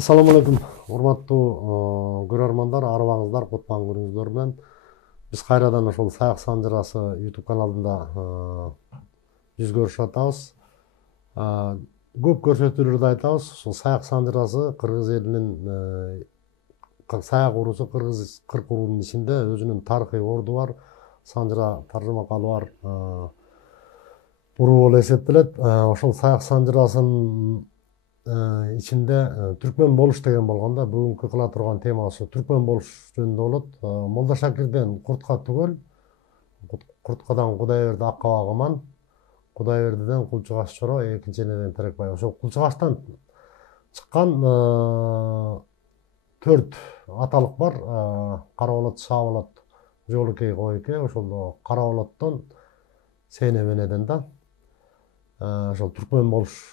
Assalamu alaikum, урматтуу көрөрмандар, арыбаңыздар, кутман күнүңүздөр менен. Биз кайрадан ошол Саяк Санжырасы YouTube каналында жүз көрүшүп атабыз. Көп көрсөтүүлөрдө айтабыз, ушул Саяк Санжырасы кыргыз элинин Саяк уруусу кыргыз кырк уруунун ичинде өзүнүн тарыхый орду бар, Санжыра таржымакалы бар уруу болуп эсептелет. Ошол Саяк Санжырасынын içinde Türkmen болуш деген болгондо бүгүнкү кыла турган тема ошо Türkmen болуш жөнүндө болот. Молда Шакирден Куртка түгөл, Курткадан Кудайберди Аккаба Кудайбердиден Кулчугаш Чоро, экинчи энеден Терекбай. Ошол Кулчугаштан чыккан 4 аталык бар. Караболот, Шаболот, Жолукей, Койке. Ошол Караболоттон Сейнебенеден да ошол Türkmen болуш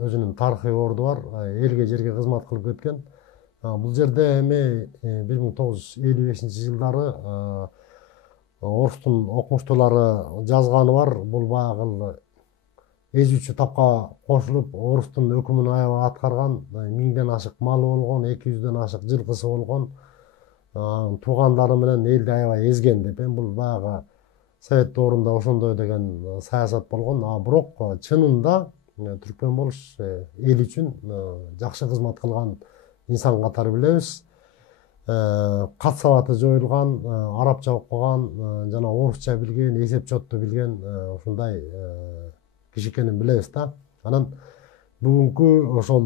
өзүнүн тарыхый орду бар, элге жерге кызмат кылып кеткен. Бул жерде эми 1955-жылдары орустун окумуштуулары жазганы бар. Бул баягы эзүүчү тапка кошулуп, орустун өкүмүн аябай аткарган, 1000ден ашык малы болгон, 200ден ашык жылкысы болгон, туугандары менен элди аябай эзген деп. Бул баягы Совет доорунда ошондой деген саясат болгон. Бирок чынында Түркмен болуш эл үчүн жакшы кызмат кылган инсан катары билебиз. Кат сабаты жоюлган, арабча окуган, жана орусча билген, эсеп чотту билген ушундай киши экенин билебиз да. Анан бүгүнкү ошол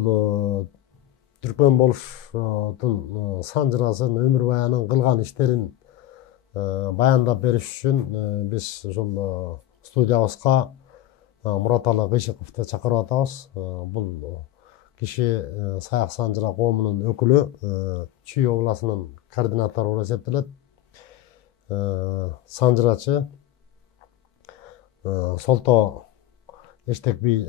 Түркмен болуштун Санжырасын, өмүр баянын, кылган иштерин баяндап бериш үчүн биз ошол студиябызга Мураталы Кыйшыковду чакырып атабыз. Бул киши Саяк Санжыра коомунун өкүлү, Чүй областынын координатору болуп эсептелет. Санжырачы, Солто Эштекби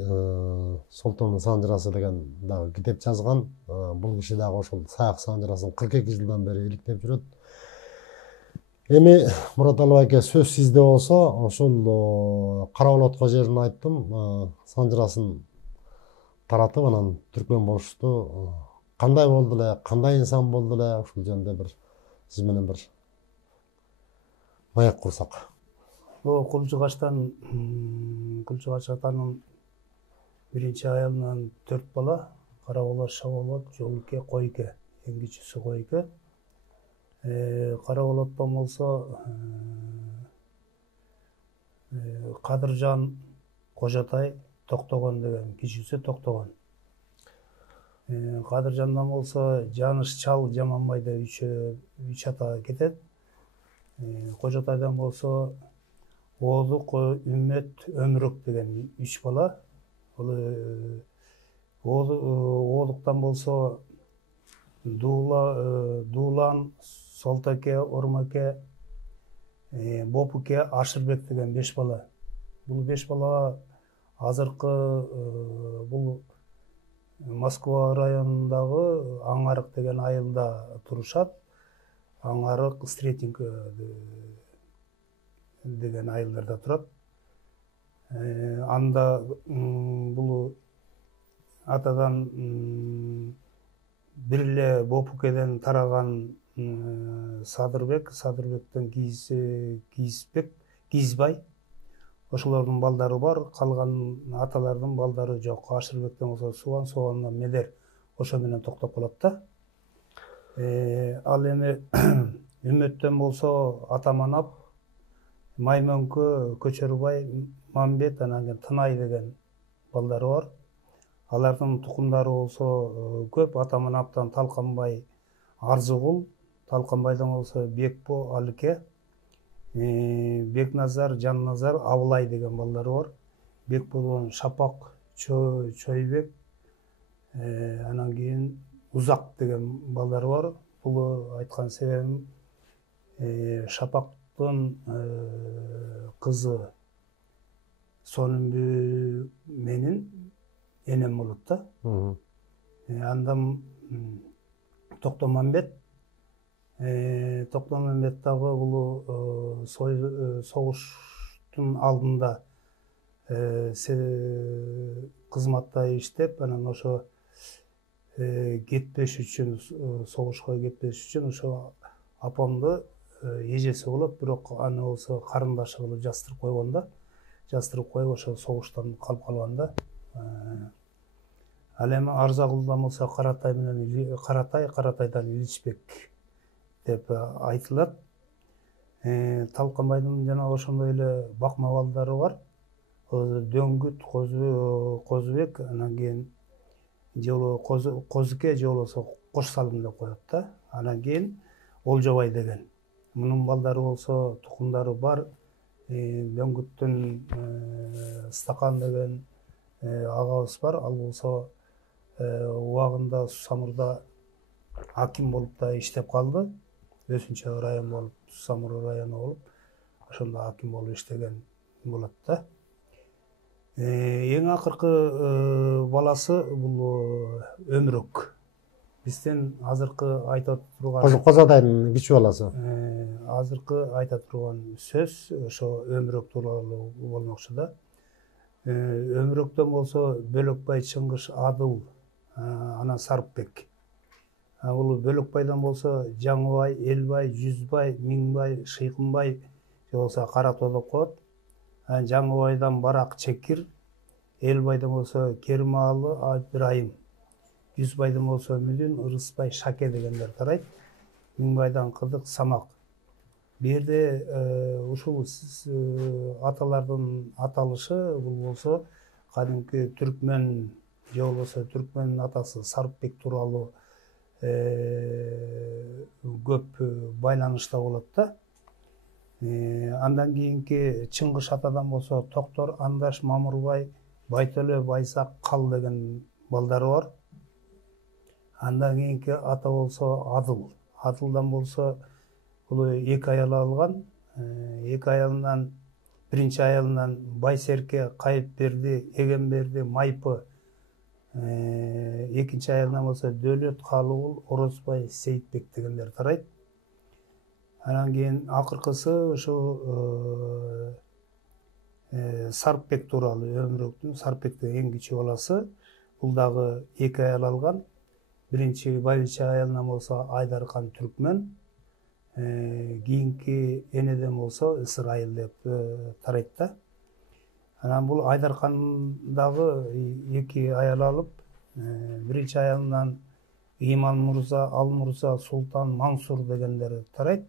Солтонун Санжырасы деген дагы китеп жазган. Бул киши дагы ошол Саяк Санжырасын 42 жылдан бери иликтеп жүрөт. Эми Мураталы байке сөз сизде болсо, ошол Караболотко жерин айттым, Санжырасын таратып, анан Түркмен болушту кандай болду эле, кандай инсан болду эле, ушул жөнүндө бир сиз менен бир маек курсак. Кулчугаш атанын биринчи аялынан 4 бала, Караболот, Шаболот, Жолуке, Койке, эң кичүүсү Койке. Караболоттон болсо Кадыржан, Кожотай, Токтогон деген кичүүсү Токтогон. Кадыржандан болсо Жаныш, Чал, Жаманбай деп 3 ата кетет. Кожотайдан болсо Оодук, Үммөт, Өмүрөк деген 3 бала. Оодуктан болсо Дуулан, Солтоке, Ормаке, Бопуке, Ашырбек деген 5 бала. Бул 5 бала азыркы бул Москва районундагы Аңарык деген айылда турушат. Аңарык, Стретинг деген айылдарда турат. Анда бул атадан бир эле Бопукеден тараган Садырбектен Кийизбай, ошолордун балдары бар, калган аталардын балдары жок. Ашырбектен болсо Суган, Сугандан Медер, ошо менен токтоп калат да. Ал эми Үммөттөн болсо Атаманап, Маймөңкө, Көчөрбай, Мамбет, анан кийин Тынай деген балдары бар. Алардын тукумдары болсо көп. Атаманаптан Талканбай, Арзыгул, Талканбайдан болсо Бекбо, Алыке, Бекназар, Жанназар, Абылай деген балдары бар. Бекбодон Шапак, Чойбек, анан кийин Узак деген балдары бар. Бул айткан себебим Шапактын кызы Сонунбү менин энем болот да. Андан Токтомамбет дагы бул согуштун алдында кызматта иштеп, анан ошо кетпеш үчүн, согушка кетпеш үчүн ошо апамды эжеси болот, бирок аны болсо карындашы кылып жастырып койгон да. Жастырып коюп ошо согуштан калып калган да. Ал эми Арзагулдан болсо Каратайдан Иличбек деп айтылат. Талканбайдын жана ошондой эле бакма балдары бар. Дөңгүт, Козубек, анан кийин Козуке же болбосо Кош Салым деп коет да. Анан кийин Олжобай деген. Мунун балдары болсо тукумдары бар. Дөңгүттүн Стакан деген агабыз бар. Ал болсо убагында Сусамурда аким болуп да иштеп калды. Өсүнчө район болуп, Сусамур району болуп, ошондо аким болуп иштеген болот да. Эң акыркы баласы бул Өмүрөк. Бизден азыркы айта турган Кожодайдын кичүү баласы. Азыркы айта турган сөз ошо Өмүрөк тууралуу болмокчу да. Өмүрөктөн болсо Бөлөкбай, Чыңгыш, Адыл, анан Сарыпбек. Бул Бөлөкбайдан болсо Жаңыбай, Элбай, Жүзбай, Миңбай, Шыйкынбай же болсо Каратоо деп коет. Жаңыбайдан Барак, Чекир, Элбайдан болсо Керималы, Абдрайым, Жүзбайдан болсо Мүдүн, Ырысбай, Шаке дегендер тарайт. Миңбайдан Кыдык, Самак. Бу жерде ушул аталардын аталышы бул болсо кадимки түркмен же болбосо түркмендин атасы Сарыпбек тууралуу көп байланышта болот да. Андан кийинки Чыңгыш атадан болсо Токтор, Андаш, Мамырбай, Байтөлө, Байсак, Кал деген балдары бар. Андан кийинки ата болсо Адыл. Адылдан болсо бул эки аял алган. Эки аялынан биринчи аялынан Байсерке, Кайыпберди, Эгемберди, Майпы. Экинчи аялынан болсо Дөөлөт, Калыгул, Орозбай, Сейитбек дегендер тарайт. Анан кийин акыркысы ошо Сарыпбек тууралуу, Өмүрөктүн Сарыпбектин эң кичүү баласы. Бул дагы эки аял алган. Биринчи аялынан болсо Айдаркан түркмен, кийинки энеден болсо Ысырайыл деп тарайт да. Анан бул Айдаркан дагы эки аял алып, биринчи аялынан Иман Мурза, Ал Мурза, Султан, Мансур дегендер тарайт.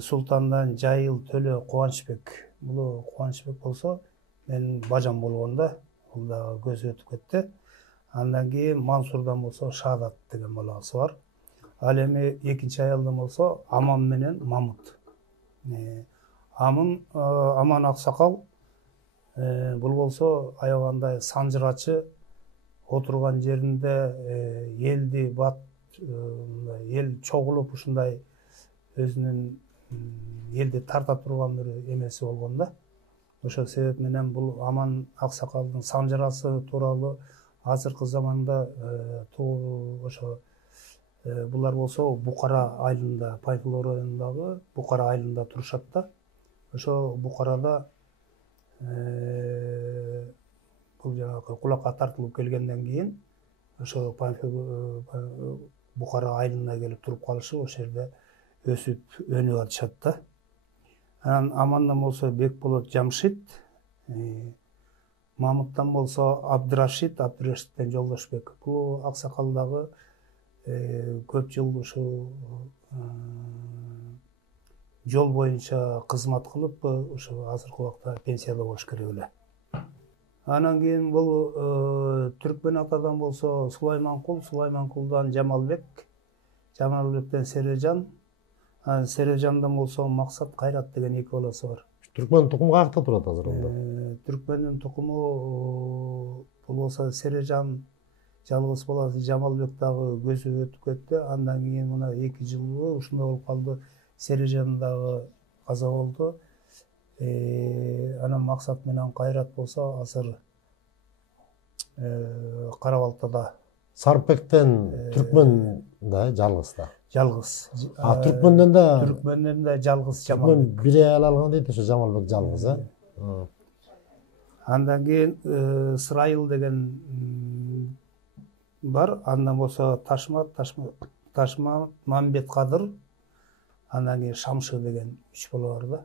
Султандан Жайыл, Төлө, Кубанычбек. Бул Кубанычбек болсо менин бажам болгон да. Бул дагы көзү өтүп кетти. Андан кийин Мансурдан болсо Шаадат деген баласы бар. Ал эми экинчи аялдан болсо Аман менен Мамут. Аман Аксакал бул болсо аябагандай санжырачы, отурган жеринде элди бат, эл чогулуп ушундай өзүнүн элди тарта турган бир эмеси болгон да. Ошол себеп менен бул Аман Аксакалдын санжырасы тууралуу азыркы заманда ошо булар болсо Букара айылында, Пайкулор районундагы Букара айылында турушат да. Ошо Букарада бул жанагы кулакка тартылып келгенден кийин ошо Букара айылына келип туруп калышып, ошол жерде өсүп өнүп атышат да. Анан Амандан болсо Бекболот, Жамшит, Мамуттан болсо Абдрашиттен Жолдошбек. Бул Аксакалдагы көп жыл ушу жол боюнча кызмат кылып, ушу азыркы убакта пенсияда болуш керек эле. Анан кийин бул түркмен атадан болсо Сулайманкулдан Жамалбектен Сережан, Сережандан болсо Максат, Кайрат деген эки баласы бар. Түркмен тукуму каякта турат азыр? Түркмендин тукуму бул болсо Сережан жалгыз баласы Жамалбек дагы көзү өтүп кетти. Андан кийин мына 2 жыл ушундай болуп калды. Сережан дагы каза болду. Анан Максат менен Кайрат болсо азыр Кара Балтада. Сарыпбектен түркмен да жалгыз да. Жалгыз. Түркменден да жалгыз Жамалбек. Бир аял алган дейт, ошо Жамалбек жалгыз, Андан кийин Ысырайыл деген бар. Андан болсо Ташма Мамбеткадыр, андан кийин Шамшы деген 3 бала бар да.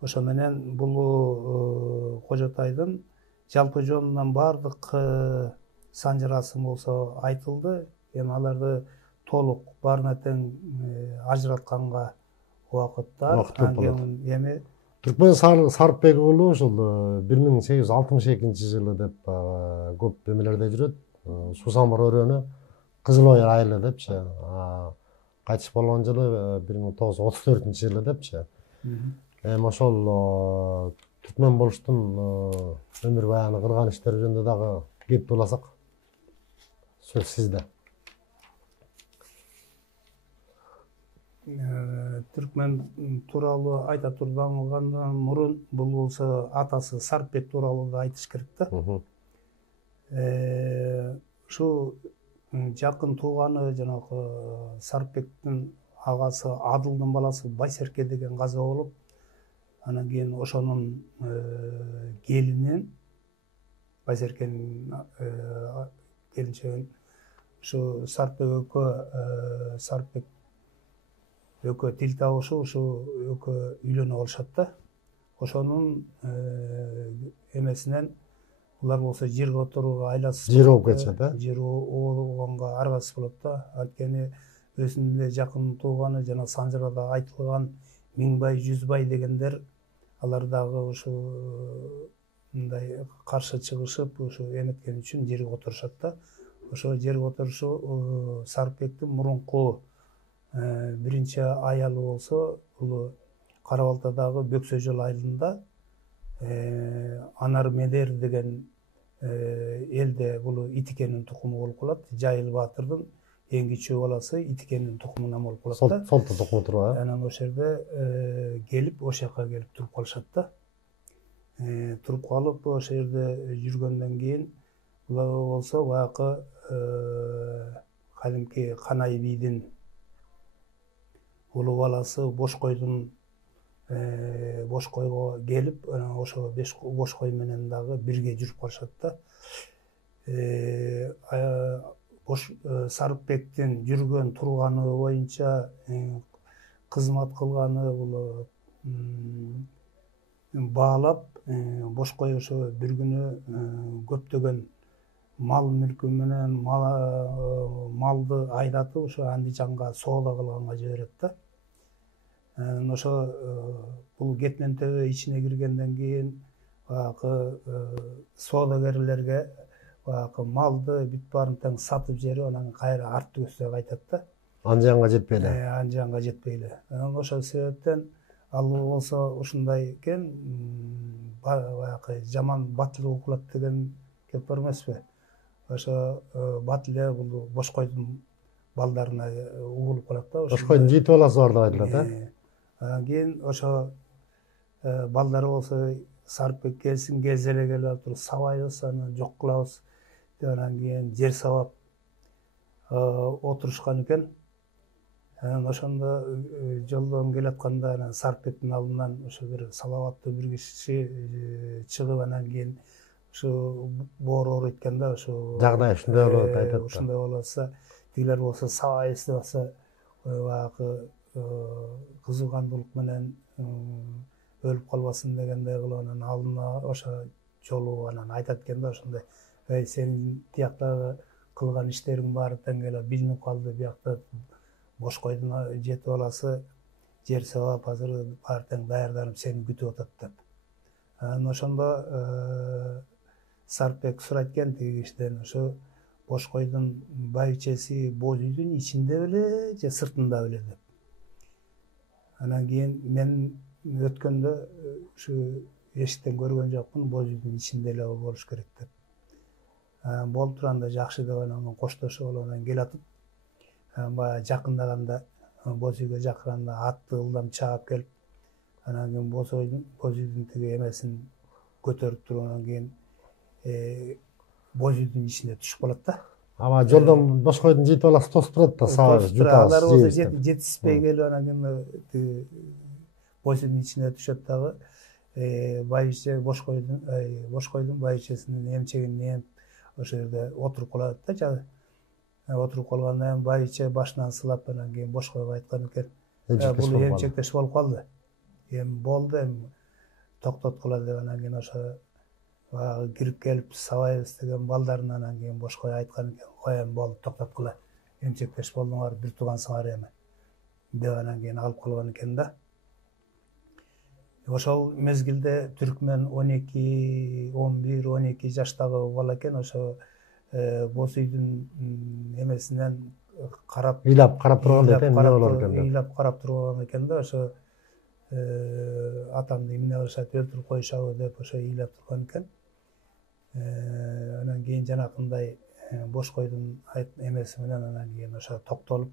Ошо менен бул Кожотайдын жалпы жонунан баардык санжырасы болсо айтылды. Эми аларды толук баарына тең ажыратканга убакыттар. Эми Түркмен Сарпбек уулу ушул 1862 жылы деп көп эмелерде жүрөт. Сусамыр өрөөнү Кызылой айылы депчи. Кайтыш болгон жылы 1934 жылы депчи. Эми ошол түркмен болуштун өмүр баяны кылган иштери жөнүндө дагы кеп уласак. Сөз сизде. Түркмен тууралуу айта тургандан мурун бул болсо атасы Сарпбек тууралуу да айтыш керек да. Ушу жакын тууганы жанагы Сарпбектин агасы Адылдын баласы Байсерке деген каза болуп, анан кийин ошонун келинин Байсеркенин келинчегин ушу Сарпбек экөө тил табышып ушу экөө үйлөнүп алышат да. Ошонун эмесинен булар болсо жерге отурууга айласыз. Жер болуп кетишет, жер болгонго аргасыз болот да. Анткени өзүнүн эле жакын тууганы жана санжырада айтылган Миңбай, Жүзбай дегендер, алар дагы ушу мындай каршы чыгышып, ушу эметкен үчүн жерге отурушат да. Ошо жерге отурушу Сарпбектин мурунку биринчи аялы болсо, бул Кара Балтадагы Бөксөжөл айылында Анар Медер деген элде бул Итикенин тукуму болуп калат. Жайыл Баатырдын эң кичүү баласы Итикенин тукумунан болуп калат да. Солту тукуму туруп, Анан ошол жерде келип, ошол жака келип туруп калышат да. Туруп калып, ошол жерде жүргөндөн кийин булар болсо баягы кадимки Канай бийдин улуу баласы Бошкойго келип, ошо Бошкой менен дагы бирге жүрүп калышат да. Сарпбектин жүргөн турганы боюнча кызмат кылганы бул баалап, Бошкой ошо бир күнү көптөгөн мал мүлкү менен малды айдатып, ошо Андижанга соода кылганга жиберет да. Ошо бул кетмен төбө ичине киргенден кийин баягы соодагерлерге баягы малды бүт баарын тең сатып жиберип, анан кайра артты көздөй кайтат да. Анжанга жетпей эле. Анжанга жетпей эле. Ошол себептен ал болсо ушундай экен, баягы жаман батыл кылат деген кеп бар эмеспи? Ошо батыл бул Бошкойдун балдарына угулуп калат да. Бошкойдун 7 баласы бар деп айтылат, Анан кийин ошо балдары болсо Сарпбек келсин, келсе эле келип туруп сабайбыз, аны жок кылабыз деп анан кийин жер сабап отурушкан экен. Анан ошондо жолдон келатканда анан Сарпбектин алдынан ошо бир салаваттуу бир киши чыгып, анан кийин ушу боороор эткен да, ошо жагдай ушундай болот айтат. Ушундай болсо, тигилер болсо сабайбыз деп атса, баягы кызыгандуулук менен өлүп калбасын дегендей кылып анан алдына ошо жолу анан айтат экен да, ошондой: "Эй, сенин тияктагы кылган иштериң баары тең эле билинип калды, биякта Бошкойдун 7 баласы жер сабап, азыр баары тең даярданып сени күтүп атат" деп. Анан ошондо Сарпбек сурайт экен тиги кишиден: "Ошо Бошкойдун байчеси боз үйдүн ичинде беле же сыртында беле" деп. Анан кийин мен өткөндө ушу эшиктен көргөн жокмун, боз үйдүн ичинде эле болуш керек деп. Болуп турганда жакшы деп анан коштошуп алып анан келатып, баягы жакындаганда, боз үйгө жакырганда атты ылдам чаап келип, анан кийин боз үйдүн тиги эмесин көтөрүп туруп, анан кийин боз үйдүн ичине түшүп калат да. Ама жолдон Бошкойдун 7 баласы тосуп турат да, сабайбыз, алар болсо жетишпей келип, анан кийин боз үйдүн ичине түшөт дагы. Байче Бошкойдун байчесинин эмчегин ээп ошол жерде отуруп калат да, отуруп калгандан кийин байыча башынан сылап анан кийин бош коюп айткан экен. Эмчектеш Бул болуп калды. эмчектеш болуп калды. Эми болду, эми токтоткула деп анан кийин ошо баягы кирип келип сабайбыз деген балдарын анан кийин бош коюп айткан экен. Кой эми болду, токтоткула. Эмчектеш болдуңар, бир туугансыңар эми деп анан кийин алып калган экен да. Ошол мезгилде түркмен 12, 11, 12 жаштагы бала экен. Ошо боз үйдүн эмесинен карап Ыйлап турганда экен, эмне болор экен деп. ыйлап карап турган экен да. Ошо атамды эмне кылышат, өлтүрүп коюшабы деп ошо ыйлап турган экен. Анан кийин жанакындай бош койдун эмеси менен анан кийин ошо токтолуп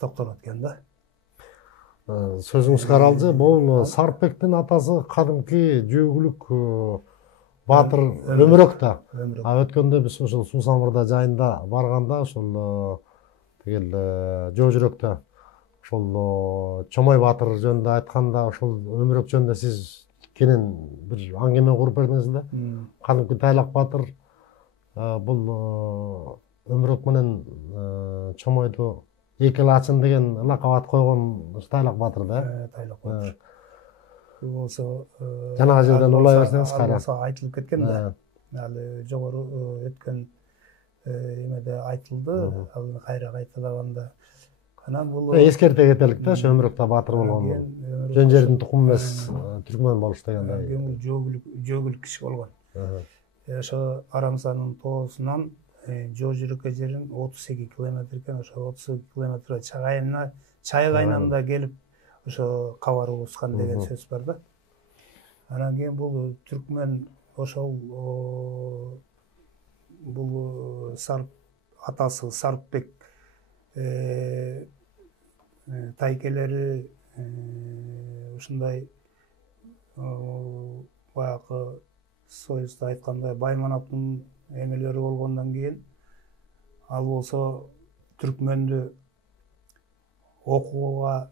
токтолот экен да. Сөзүңүз каралжы, бул Сарпбектин атасы кадимки жөөгүлүк баатыр Өмүрөк да. Өткөндө биз ошол Суу Самырда жайында барганда ошол тигил жөө жүрөктө ошол Чомой баатыр жөнүндө айтканда ошол Өмүрөк жөнүндө сиз кенен бир аңгеме куруп бердиңиз да. Кадимки Тайлак баатыр бул Өмүрөк менен Чомойду Экел Ачын деген лакап койгон Тайлак баатыр да. Тайлак баатыр. Бул болсо жанагы жерден улай берсеңиз кайра. Болсо айтылып кеткен да. Ал жогору өткөн эмеде айтылды. Ал кайра кайталаганда анан бул эскерте кетелик да, ошо Өмүрөктө баатыр болгон. Жөн жердин тукуму эмес, түркмөн болуш дегендей. Бул жөөгүлүк киши болгон. Ошо Арамсанын тоосунан жөө жүрөккө жерин 32 километр экен. Ошо 32 километр чай кайнамда келип ошо кабар угускан деген сөз бар да. Анан кийин бул түркмөн ошол бул атасы Сарпбек тайкелери ушундай баягы союзда айткандай Баймановдун эмелери болгондон кийин ал болсо түркмөндү окууга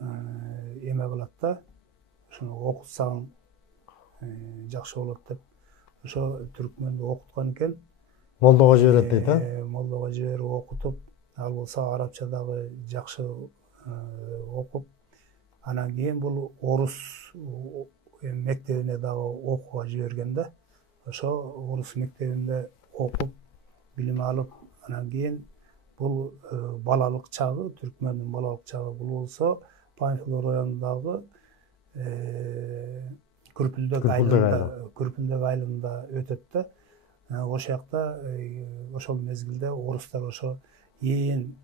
эме кылат да. Ошону окутсаң жакшы болот деп ошо түркмөндү окуткан экен. Молдого жиберет дейт, а? Молдого жиберип окутуп, ал болсо арабча дагы жакшы окуп, анан кийин бул орус мектебине дагы окууга жиберген да. Ошо орус мектебинде окуп, билим алып, анан кийин бул балалык чагы, түркмөндүн балалык чагы бул болсо Панфилов районундагы Күрпүлдөк айылында өтөт да. Ошол жакта ошол мезгилде орустар ошо ээн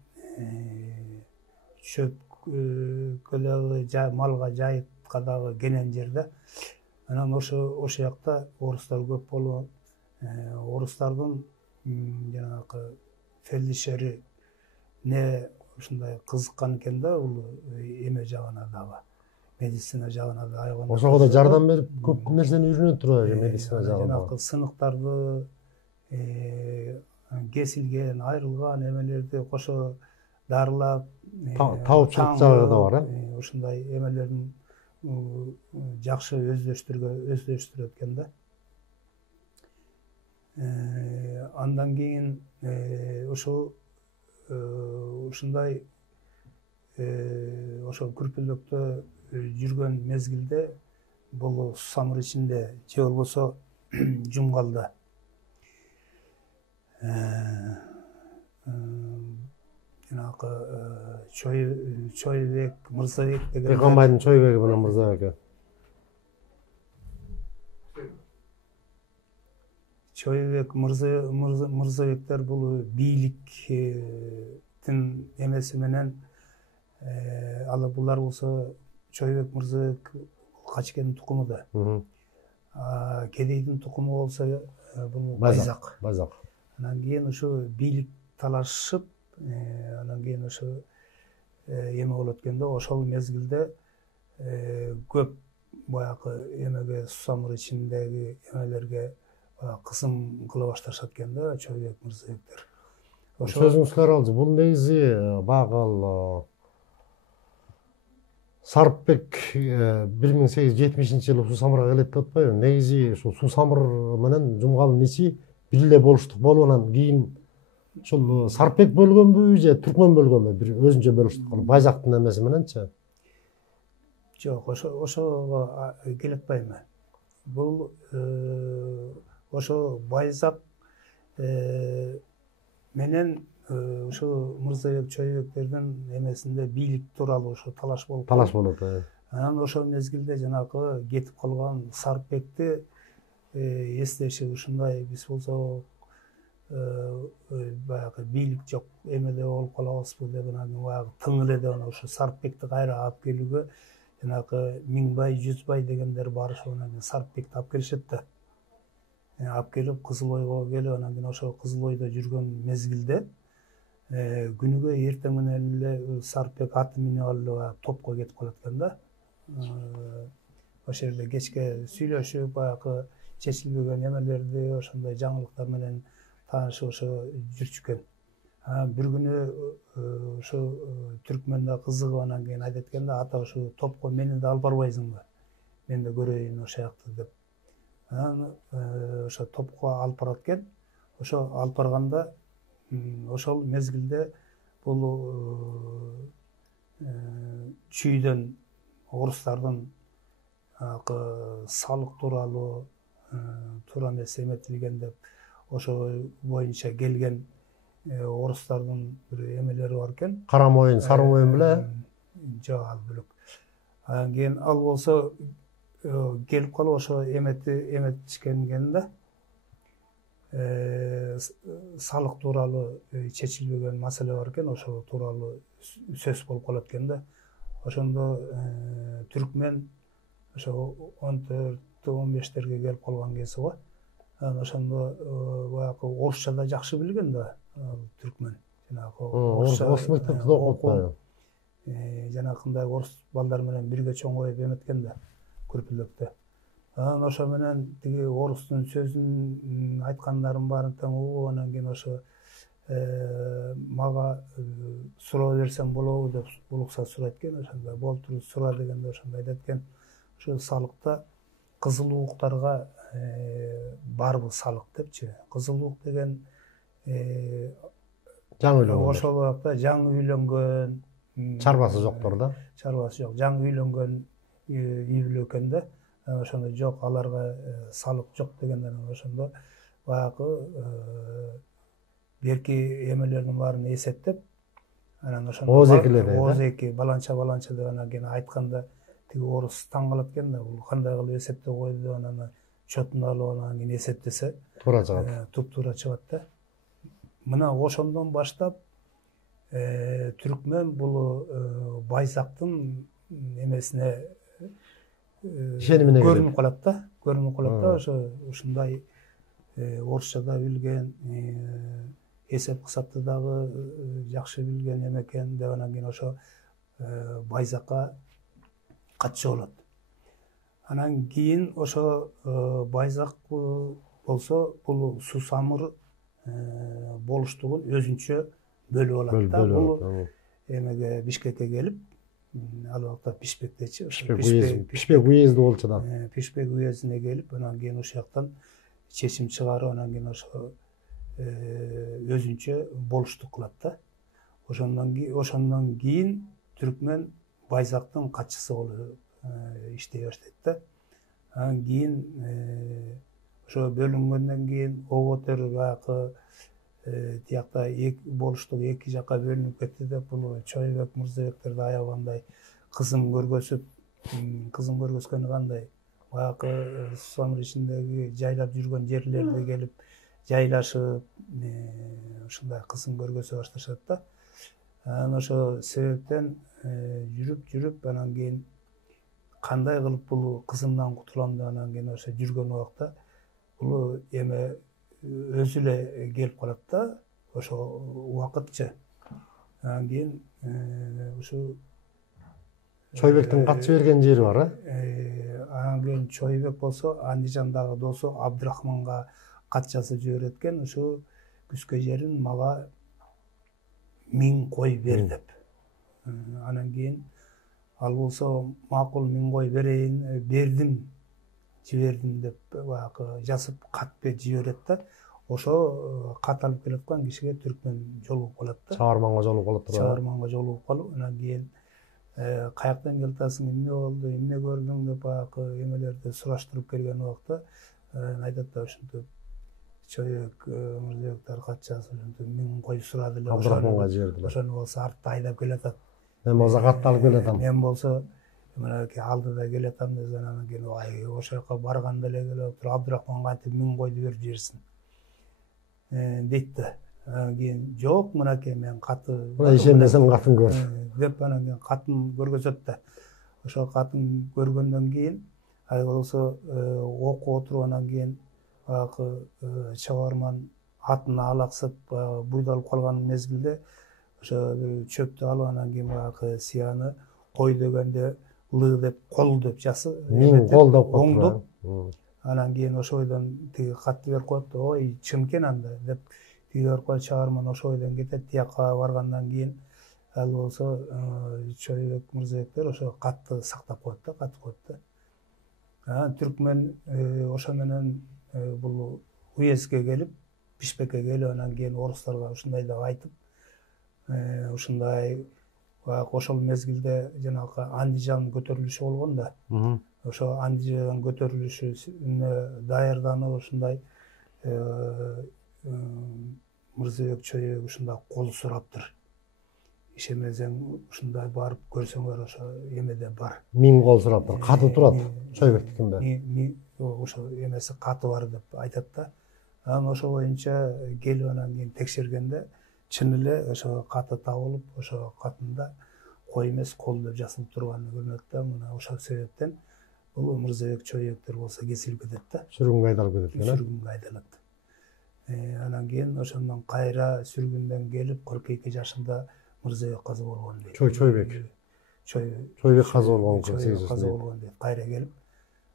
чөпкө дагы малга жайытка дагы кенен жерде. Анан ошол жакта орустар көп болуп, орустардын жанагы фельдшери не ушундай кызыккан экен да, бул эме жагына дагы, медицина жагына да. Ошого да жардам берип көп нерсени үйрөнөт турбайбы медицина жагында. Жанагы сыныктарды, кесилген, айрылган эмелерди кошо дарылап, табыпчылык жагы да бар, ушундай эмелердин жакшы өздөштүрөт экен да. Андан кийин ушундай ошо Күрпүлдөктө жүргөн мезгилде бул Суу Самыр ичинде же болбосо Жумгалда жанагы Чойбек Мырзабек деген Дыйканбайдын Чойбеги менен Мырзабеки. Чойбек Мырзабектер бул бийликтин эмеси менен ал булар болсо Чойбек Мырзабек Качкенин тукуму да. Кедейдин тукуму болсо бул Байзак. Анан кийин ушу бийлик талашып, анан кийин ушу эме болот экен да. Ошол мезгилде көп баягы эмеге Суу Самыр ичиндеги эмелерге кысым кыла башташат экен да Чойбек Мырзабектер. Сөзүңүзгө аралжы, бул негизи багал Сарпбек 1870-жылы Суу Самырга келет деп атпайбы? Негизи ушул Суу Самыр менен Жумгалдын ичи бир эле болуштук болуп анан кийин ушул Сарпек бөлгөнбү же Түркмөн бөлгөнбү бир өзүнчө бөлүштүк кылып Байзактын эмеси мененчи? Жок, ошого келе атпайм. Бул ошо Байзак менен ушу Мырзабек Чойбектердин эмесинде бийлик тууралуу ушу талаш болуп болот. анан ошол мезгилде жанагы кетип калган Сарпекти эстеши ушундай биз болсо баягы бийлик жок эмеле болуп калабызбы деп анан баягы тың эле деп анан ушу Сарпекти кайра алып келүүгө жанагы Миңбай, Жүзбай дегендер барышып анан Сарпекти алып келишет да. Алып келип Кызылойго келип анан кийин ошо Кызылойдо жүргөн мезгилде күнүгө эртең менен эле Сарпек аты минип алып топко кетип калат экен да. Ошол жерде кечке сүйлөшүп баягы чечилбеген эмелерди ошондой жаңылыктар менен таанышып ошо жүрчү экен. Бир күнү ошо түркмөн да кызыгып анан кийин айтат экен да, ата ушу топко мени да алып барбайсыңбы? Мен да көрөйүн ошол жакты деп. Анан ошо топко алып барат экен. Ошо алып барганда ошол мезгилде бул чүйдөн орустардын салык тууралуу туура эмес эметилген деп ошо боюнча келген орустардын бир эмелери бар экен. Кара моюн, сары моюн беле? Жок, ал бөлөк. Анан кийин ал болсо келип калып ошо эметишкен да. Салык тууралуу чечилбеген маселе бар экен, ошол тууралуу сөз болуп калат экен да. Ошондо түркмен ошо 14-15-терге келип калган кези го. Анан ошондо баягы орусча да жакшы билген да түркмен. Жанагы орус мектепте окуп атпайбы? Жанакындай орус балдар менен бирге чоңоюп эметкен да, көрпүлөктө. Анан ошо менен тиги орустун сөзүн айткандарын баарын тең угуп, анан кийин ошо мага суроо берсем болобу деп улукса сурайт экен. Ошондой болтур сура дегенде ошондой айтат экен. Ошо салыкта кызыл угуктарга барбы салык депчи. Кызыл угук деген жаңы үйлөнгөн. Ошол убакта жаңы үйлөнгөн, чарбасы жоктор да. Чарбасы жок, жаңы үйлөнгөн үй бүлө экен да. Ошондо жок, аларга салык жок дегенден ошондо баягы берки эмелердин баарын эсептеп анан ошондо ооз-эки баланча деп анан кийин айтканда тиги орус таң калат экен да. Бул кандай кылып эсептеп койду деп анан чотун алып анан кийин эсептесе туура чыгат. Туп-туура чыгат да. Мына ошондон баштап түркмен бул Байзактын эмесине ишенимине көрүнүп калат да. Көрүнүп калат да, ошо ушундай орусча да билген, эсеп кысапты дагы жакшы билген экен деп анан кийин ошо Байзакка катчы болот. Анан кийин ошо Байзак болсо бул Сусамыр болуштугун өзүнчө бөлүп алат да. Бул эмеге Бишкекке келип, ал убакта Пишпектечи, Пишпек уезди болчу да. Пишпек уездине келип, анан кийин ошол жактан чечим чыгарып, анан кийин ошо өзүнчө болуштук кылат да. Ошондон кийин түркмен Байзактын катчысы болуп иштей баштайт да. Анан кийин ошо бөлүнгөндөн кийин Оботер баягы тиякта болуштук эки жакка бөлүнүп кетти деп бул Чойбек, Мырзабектерди аябагандай кызым көргөзгөнү кандай? Баягы Сусамыр ичиндеги жайлап жүргөн жерлерде келип жайлашып, ушундай кызым көргөзө башташат да. Анан ошо себептен жүрүп анан кийин кандай кылып бул кызымдан кутулам деп анан кийин ошо жүргөн убакта бул эме өзү эле келип калат да, ошо убакытчы. Анан кийин ушу Чойбектин катчы берген жери бар, Анан кийин Чойбек болсо Андижандагы досу Абдрахманга кат жазып жиберет экен, ушу күзгө жерин мага 1000 кой бер деп. Анан кийин ал болсо макул 1000 кой берейин, жибердим деп баягы жазып кат жиберет да. ошо кат алып келаткан кишиге түркмен жолугуп калат да. Чабарманга жолугуп калат туурабы? Чабарманга жолугуп калып, анан кийин каяктан келатасың, эмне болду, эмне көрдүң деп баягы эмелерди сураштырып келген убакта айтат да ушинтип чоек Мырзабектер кат жазып ушинтип 1000 кой сурады эле. Абдрахманга жибердилер. Ошону болсо артта айдап келатат. Мен болсо катты алып келатам. Мен болсо мынакей алдыда келатам десем, анан кийин ай ошол жака барганда эле келип туруп Абдрахман кантип 1000 койду берип жиберсин дейт да. Анан кийин жок, мынакей мен каты ишенбесең катын көр деп анан кийин катын көргөзөт да. Ошол катын көргөндөн кийин ай болсо окуп отуруп анан кийин баягы чабарман атына алаксып буйдалып калган мезгилде ошо чөптү алып анан кийин баягы сыяны кой дегенде лы деп кол деп Миң кол деп оңдоп анан кийин ошойдон тиги катты берип коет да, ой чым экен анда деп тиги барып коет. Чабарман ошойдон кетет. Тияка баргандан кийин ал болсо Чоюбек Мырзабектер ошо катты сактап коет да, катып коет да. Түркмен ошо менен бул уездге келип, Бишкекке келип, анан кийин орустарга ушундай деп айтып, ушундай баягы ошол мезгилде жанагы Андижан көтөрүлүшү болгон да. Ошо Андижан көтөрүлүшүнө даярданып ушундай Мырзабек Чоюбек ушундай кол сураптыр. Ишенбесең ушундай барып көрсөңөр ошо эмеде бар. 1000 кол сураптыр. Каты турат. Чоюбектикинде. Ошо эмеси каты бар деп айтат да. Анан ошо боюнча келип анан кийин текшергенде чын эле ошо каты табылып, ошо катында кой эмес кол деп жазылып турганы көрүнөт да. Мына ошол себептен бул Мырзабек Чоюбектер болсо кесилип кетет да. Сүргүнгө айдалып кетет экен. Сүргүнгө айдалат. Анан кийин ошондон кайра сүргүндөн келип 42 жашында Мырзабек каза болгон дейт. Чоюбек каза болгон 48 жашында дейт. Кайра келип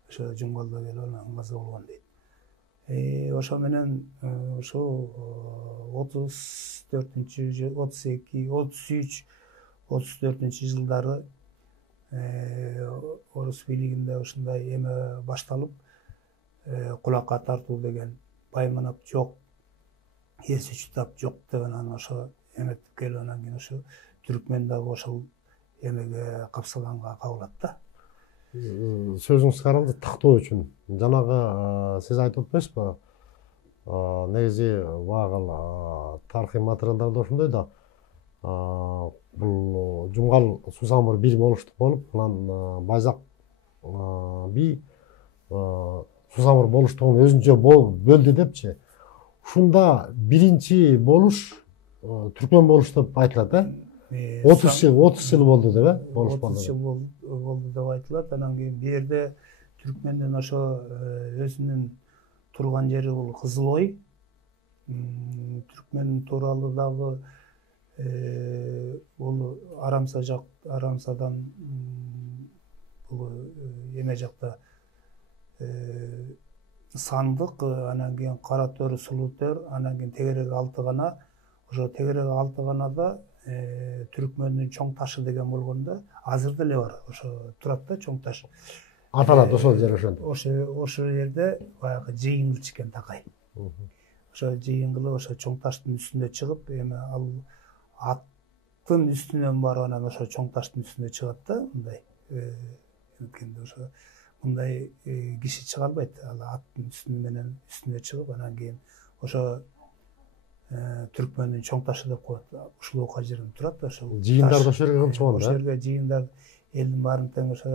ошо Жумгалда келип анан каза болгон дейт. Ошо менен ошо 34-32, 33, 34 жылдары орус бийлигинде ушундай эме башталып, кулакка тартуу деген байманап жок, эс учтап жок деп анан ошо эметип келип анан кийин ошо түркмен дагы ошол эмеге капсаланга кабылат да. Сөзүңүз каралды тактоо үчүн. Жанагы сиз айтып атпайсызбы? Негизи багыл тарыхый материалдарда ошондой да. Бул Жумгал Сусамыр бир болуштук болуп, анан Байзак би Сусамыр болуштугун өзүнчө бөлдү депчи. Ушунда биринчи болуш түркмен болуш деп айтылат, 30 жыл болду деп, болуш болду. 30 жыл болду деп айтылат. Анан кийин бу жерде түркмендин ошо өзүнүн турган жери бул Кызыл Ой. Түркмен тууралуу дагы бул Арамсадан бул эме жакта Сандык, анан кийин Кара Төр, Сулуу Төр, анан кийин Тегерек Алтыгана. Ошо Тегерек Алтыганада түркмөндүн чоң ташы деген болгондо азыр деле бар. Ошо турат да чоң таш. Аталат ошол жер ошондо. Ошол жерде баягы жыйын экен такай. Ошо жыйын кылып ошо чоң таштын үстүнө чыгып, эме ал аттын үстүнөн барып анан ошо чоң таштын үстүнө чыгат да, мындай. Эткенде ошо мындай киши чыга албайт. Ал аттын үстүнө чыгып анан кийин ошо түркмөндүн чоң ташы деп коет. Ушул жерде турат да ошол. Жыйындарды ошол жерге кылчу болгон да. Ошол жерге жыйындар элдин баарын тең ошо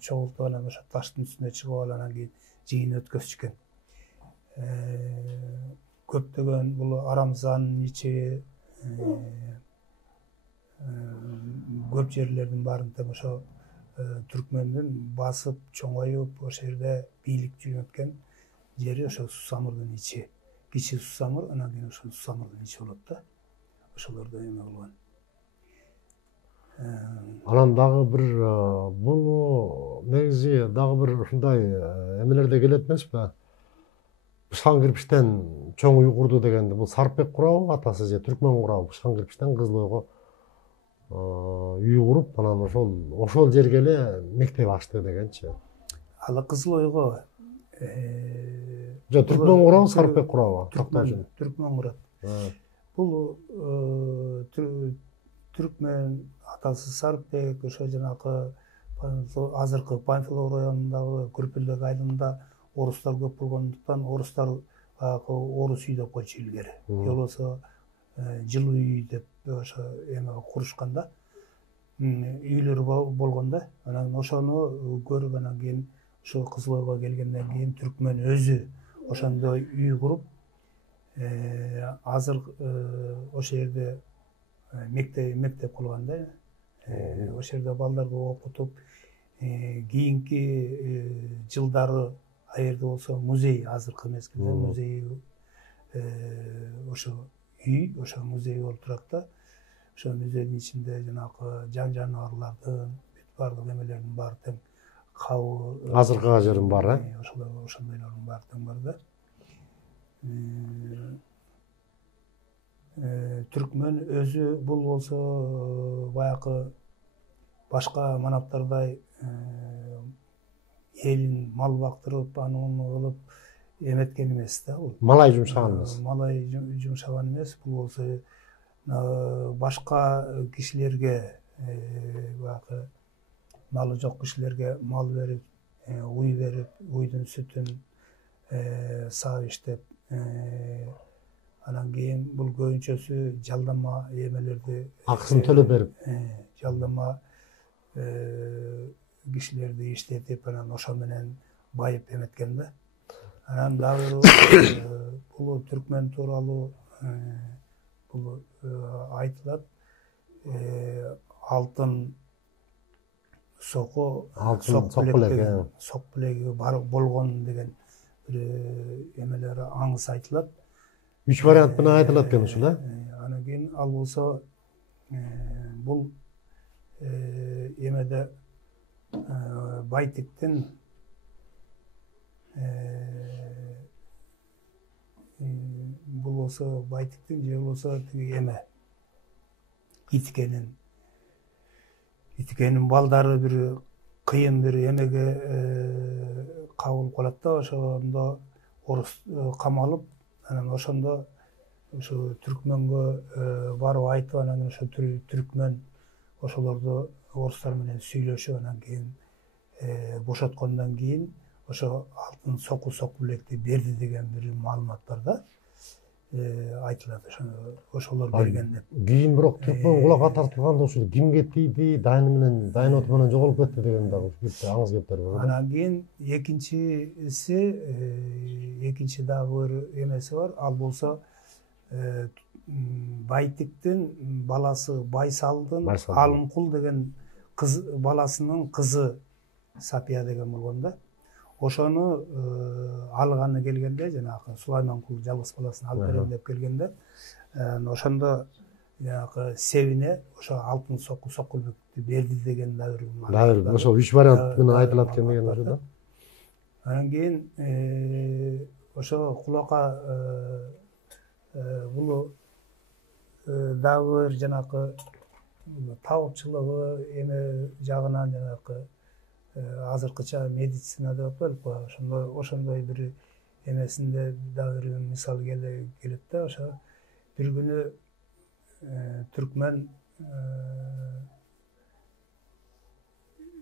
чогултуп анан ошо таштын үстүнө чыгып алып анан кийин жыйын өткөзүшкөн. Көптөгөн бул Арамзанын ичи көп жерлердин баарын тең ошо түркмөндүн басып чоңоюп ошол жерде бийлик жүргөткөн жери ошо Сусамырдын ичи. Кичи Сусамыр, анан кийин ошо Сусамырдын ичи болот да. Ошолордо эме кылган. Анан дагы бир бул негизи дагы бир ушундай эмелерде келет эмеспи? Бышкан кирпичтен чоң үй курду дегенде бул Сарпбек курабы атасы же түркмөн курабы? Бышкан кирпичтен Кызыл Ойго үй куруп, анан ошол жерге эле мектеп ачты дегенчи. Ал Кызыл Ойго Жо түркмөн курабы, Сарпек курабы? Түркмөн курат. Бул түркмөн атасы Сарпек ошо жанакы азыркы Панфилов районундагы Күрпүлдөк айылында орустар көп болгондуктан орустар орус үй деп койчу илгери. Же болбосо жылуу үй деп ошо эме курушканда үйлөр болгондо анан ошону көрүп анан кийин ошо Кызылойго келгенден кийин түркмөн өзү ошондой үй куруп азыр ошол жерде мектеп курган да. Ошол жерде балдарды окутуп кийинки жылдары ал жерде болсо музей, азыркы мезгилде музей ошо үй, ошо музей болуп турат да. Ошо музейдин ичинде жанагы жан жаныбарлардын баардык эмелердин баары тең кабы азыркы жердин баары, ошондойлордун баары тең бар да. Түркмөн өзү бул болсо баягы башка манаптардай элин мал бактырып, аны муну кылып эметкен эмес да бул. Малай жумшаган эмес. Малай жумшаган эмес. Бул болсо башка кишилерге, баягы малы жок кишилерге мал берип, уйдун сүтүн саап иштеп, анан кийин бул көбүнчөсү жалдама эмелерди акысын төлөп берип, жалдама кишилерди иштетип, анан ошо менен байып эметкен да. Анан дагы бул түркмөн тууралуу бул айтылат. Алтын соку, сок белеги бар болгон деген бир эмелери аңыз айтылат. 3 вариант менен айтылат экен ушул, Анан кийин ал болсо бул эмеде Байтиктин бул болсо Байтиктин же болсо тиги эме Итикенин балдары бир кыйын бир эмеге кабылып калат да, ошондо орус камалып, анан ошондо ушу түркмөнгө барып айтып, анан ошо түркмөн ошолорду орустар менен сүйлөшүп, анан кийин бошоткондон кийин ошо алтын соку билекти берди деген бир маалымат бар да. Айтылат ошолор берген деп. Кийин бирок түркмөн кулакка тартылганда ушул кимге тийди, дайын оту менен жоголуп кетти деген дагы аңыз кептер бар. Анан кийин экинчи дагы бир эмеси бар. Ал болсо Байтиктин баласы Байсалдын Алымкул деген баласынын кызы Сапия деген болгон да. Ошону алганы келгенде, жанагы Сулайманкул жалгыз баласын алып берем деп келгенде, ошондо жанагы себине ошо алтын соку билекти берди деген да бир маалымат. Ошо 3 вариант менен айтылат экен деген ошо да. Анан кийин ошо кулакка бул дагы бир жанагы табыкчылыгы эме жагынан жанагы азыркыча медицина деп атпайлыкпы, ошондой бир эмесинде дагы бир мисал келет да. Ошо бир күнү түркмөн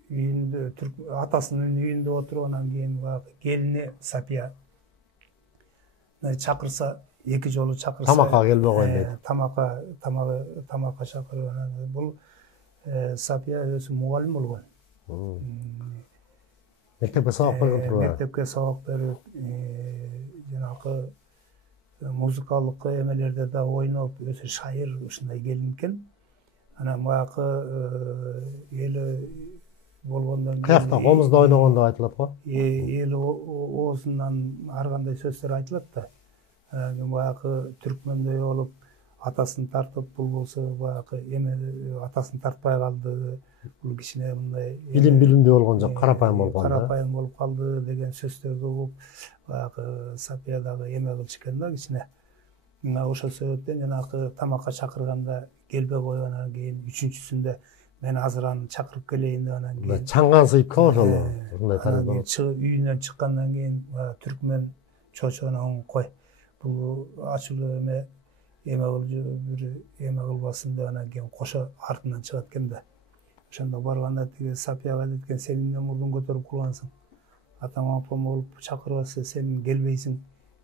үйүндө, атасынын үйүндө отуруп, анан кийин баягы келини Сапия чакырса, 2 жолу чакырса, тамакка келбей коюн дейт. Тамакка чакырып, анан бул Сапия өзү мугалим болгон. Мектепке сабак берип турган. Мектепке сабак берип, жанагы музыкалык эмелерде да ойноп, өзү шайыр, ушундай келин экен. Анан баягы эли болгондон кийин каякта комузда ойногон деп айтылат го. Эли оозунан ар кандай сөздөр айтылат да. Анан баягы түркмөндөй болуп, атасын тартып, бул болсо баягы эме атасын тартпай калды. Бул кичине мындай билимдүү болгон жок, карапайым болгон да. Карапайым болуп калды деген сөздөрдү угуп, баягы Сапия дагы эме кылчу экен да кичине. Мына ошол себептен жанагы тамакка чакырганда келбей коюп, анан кийин 3-сүндө мен азыр аны чакырып келейин деп, анан кийин чаңган сыйып ошол ушундай тарихта үйүнөн чыккандан кийин түркмөн чочонуң кой бул ачылуу эме бир эме кылбасын деп анан кийин кошо артынан чыгат экен да. Ошондо барганда тиги Сапияга айтат экен, сен эмне мурдуң көтөрүп кургансың? Атам апам болуп чакырбаса сен келбейсиң.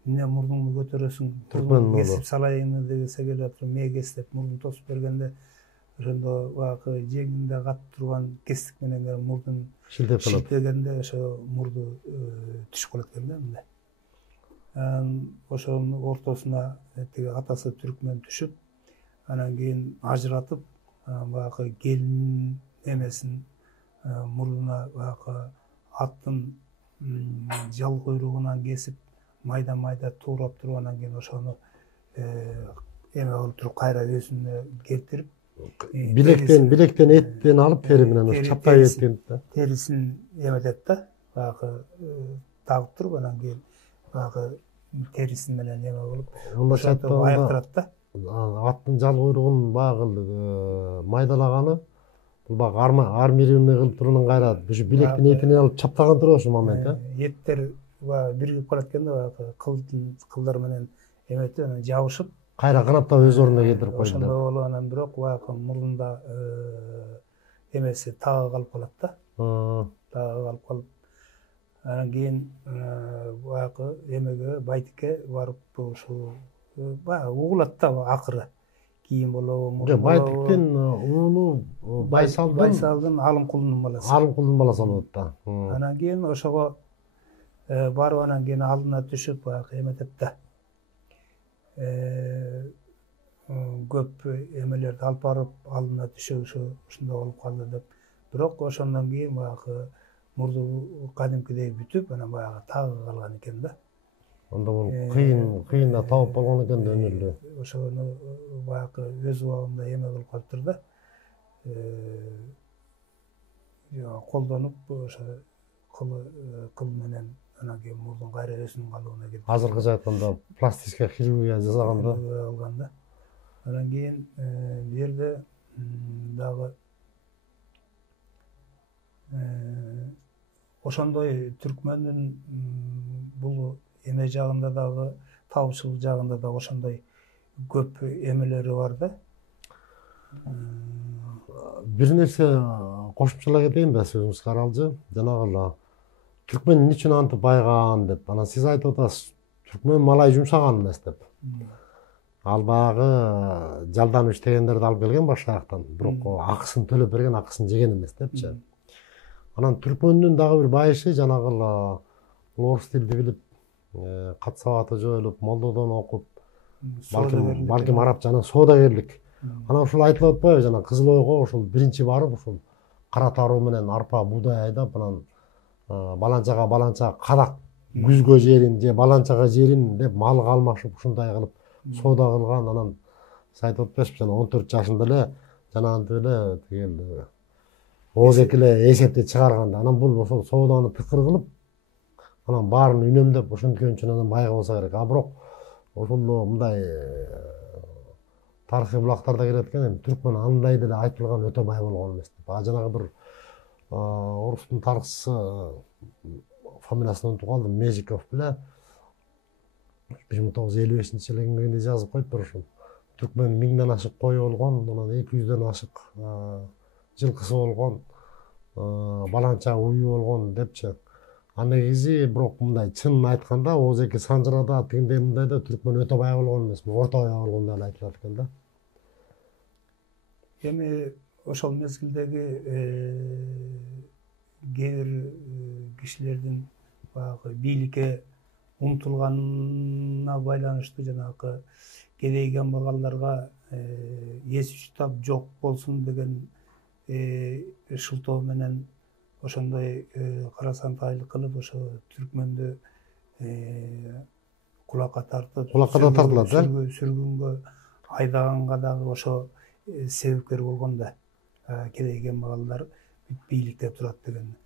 Эмне мурдуңду көтөрөсүң? Түркмөн кесип салайынбы десе келип атыр. Мээ кес деп мурдун тосуп бергенде ошондо баягы жеңинде катып турган кестик менен мурдун шилтегенде ошо мурду түшүп калат экен да мындай. Ошонун ортосуна тиги атасы түркмөн түшүп, анан кийин ажыратып, баягы келин эмесин мурдуна баягы аттын жал куйругунан кесип, майда туурап туруп, анан кийин ошону эме кылып туруп кайра өзүнө келтирип, билектен эттен алып тери менен чаптай эткен да. Терисин эметет да, баягы тагып туруп, анан кийин баягы терисин менен эме кылып, ошентип аяктырат да. Аттын жал куйругун баягы майдалаганы бул баягы армированный кылып туруп кайра ушу билектин этинен алып чаптаган туруп ошол момент Эттер биригип калат экен да, баягы кылдар менен эметип, анан жабышып, кайра канаптап өз ордуна келтирип койду. Ошондой болуп, анан бирок баягы мурдунда эмеси тагы калып калат да. Тагы калып калып, анан кийин баягы эмеге байтикке барып ушул баягы угулат да акыры. Кийин болобу, мурдун болобу. Байтиктин уулу Байсалдын Алымкулдун баласы. Алымкулдун баласы болот да. Анан кийин ошого барып, анан кийин алдына түшүп баягы эметет да. Көп эмелерди алып барып алдына түшүп ушундай болуп калды деп. Бирок ошондон кийин баягы мурду кадимкидей бүтүп, анан баягы тагы калган экен да. Анда бул кыйын да табып болгон экен да өнүлдү. Ошону баягы өз убагында эме кылып калыптыр да. Колдонуп ошо кыл менен анан кийин мурдун кайра өзүнүн калыбына келип. Азыркыча айтканда пластическая хирургия жасаганда алган да. Анан кийин бу жерде дагы ошондой түркмөндүн бул эме жагында дагы, табышылык жагында да ошондой көп эмелери бар да. Бир нерсе кошумчалай кетейинби сөзүңүзгө аралжы? Жанагы түркмөн эмне үчүн антип байган деп. Анан сиз айтып атасыз, түркмөн малай жумшаган эмес деп. Ал баягы жалданып иштегендерди алып келген баш аяктан, бирок акысын төлөп берген, акысын жеген эмес депчи. Анан түркмөндүн дагы бир байышы жанагы орус тилди билип, кат сабаты жоюлуп, молдодон окуп, балким арабчаны соодагерлик. Анан ушул айтылып атпайбы, жана Кызыл Ойго ушул биринчи барып ушул кара таруу менен арпа буудай айдап, анан баланчага кадак күзгө жерин же баланчага жерин деп малга алмашып ушундай кылып соода кылган. Анан сиз айтып атпайсызбы, жана 14 жашында эле жанагынтип эле тигил оозеки эле эсепти чыгарганда, анан бул ошол сооданы тыкыр кылып, анан баарын үнөмдөп ошенткен үчүн анан майга болсо керек. Бирок ошол мындай тарыхый булактарда келет экен, түркмөн андай деле айтылган өтө бай болгон эмес деп. Жанагы бир орустун тарыхчысы, фамилиясын унутуп калдым, Межиков беле 1955-жылы келгенде жазып коюптур ушул. Түркмөн 1000ден ашык кою болгон, анан 200ден ашык жылкысы болгон, баланча уюу болгон депчи. Негизи бирок мындай чынын айтканда оозеки Санжырада тигиндей мындайда түркмөн өтө бай болгон эмес, орто бай болгон деп айтылат экен да. Эми ошол мезгилдеги кээ бир кишилердин баягы бийликке умтулганына байланыштуу жанагы кедей камбагалдарга эс учтап жок болсун деген шылтоо менен ошондой карасантайлык кылып ошо түркмөндү кулакка тартып, тартылат да. Сүргүнгө айдаганга дагы ошо себепкер болгон да. Кедей камбагалдар бийликте турат деген.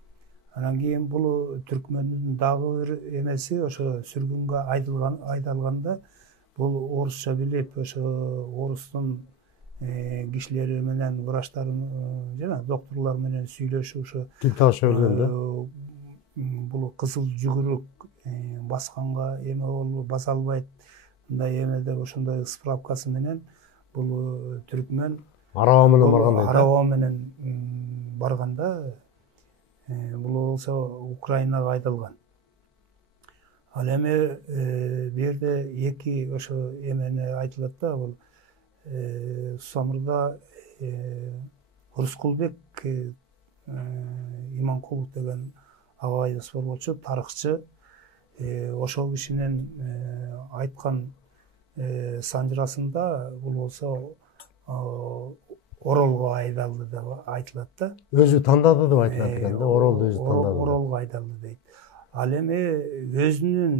Анан кийин бул түркмөндүн дагы бир эмеси ошо сүргүнгө айдалганда бул орусча билип, ошо орустун кишилери менен, врачтарын жана докторлор менен сүйлөшүп, ошо тил табыша билген да. Бул кызыл жүгүрүк басканга эме болуп баса албайт. Мындай эмеде ошондой справкасы менен бул түркмөн арабы менен баргандай. Арабы менен барганда бул болсо Украинага айдалган. Ал эми бу жерде эки ошо эмени айтылат да, бул Сусамырда Рыскулбек Иманкулов деген агайыбыз бар болчу, тарыхчы. Ошол кишинин айткан санжырасында бул болсо Оролго айдалды деп айтылат да. Өзү тандады деп айтылат экен да, Оролду өзү тандады. Оролго айдалды дейт. Ал эми өзүнүн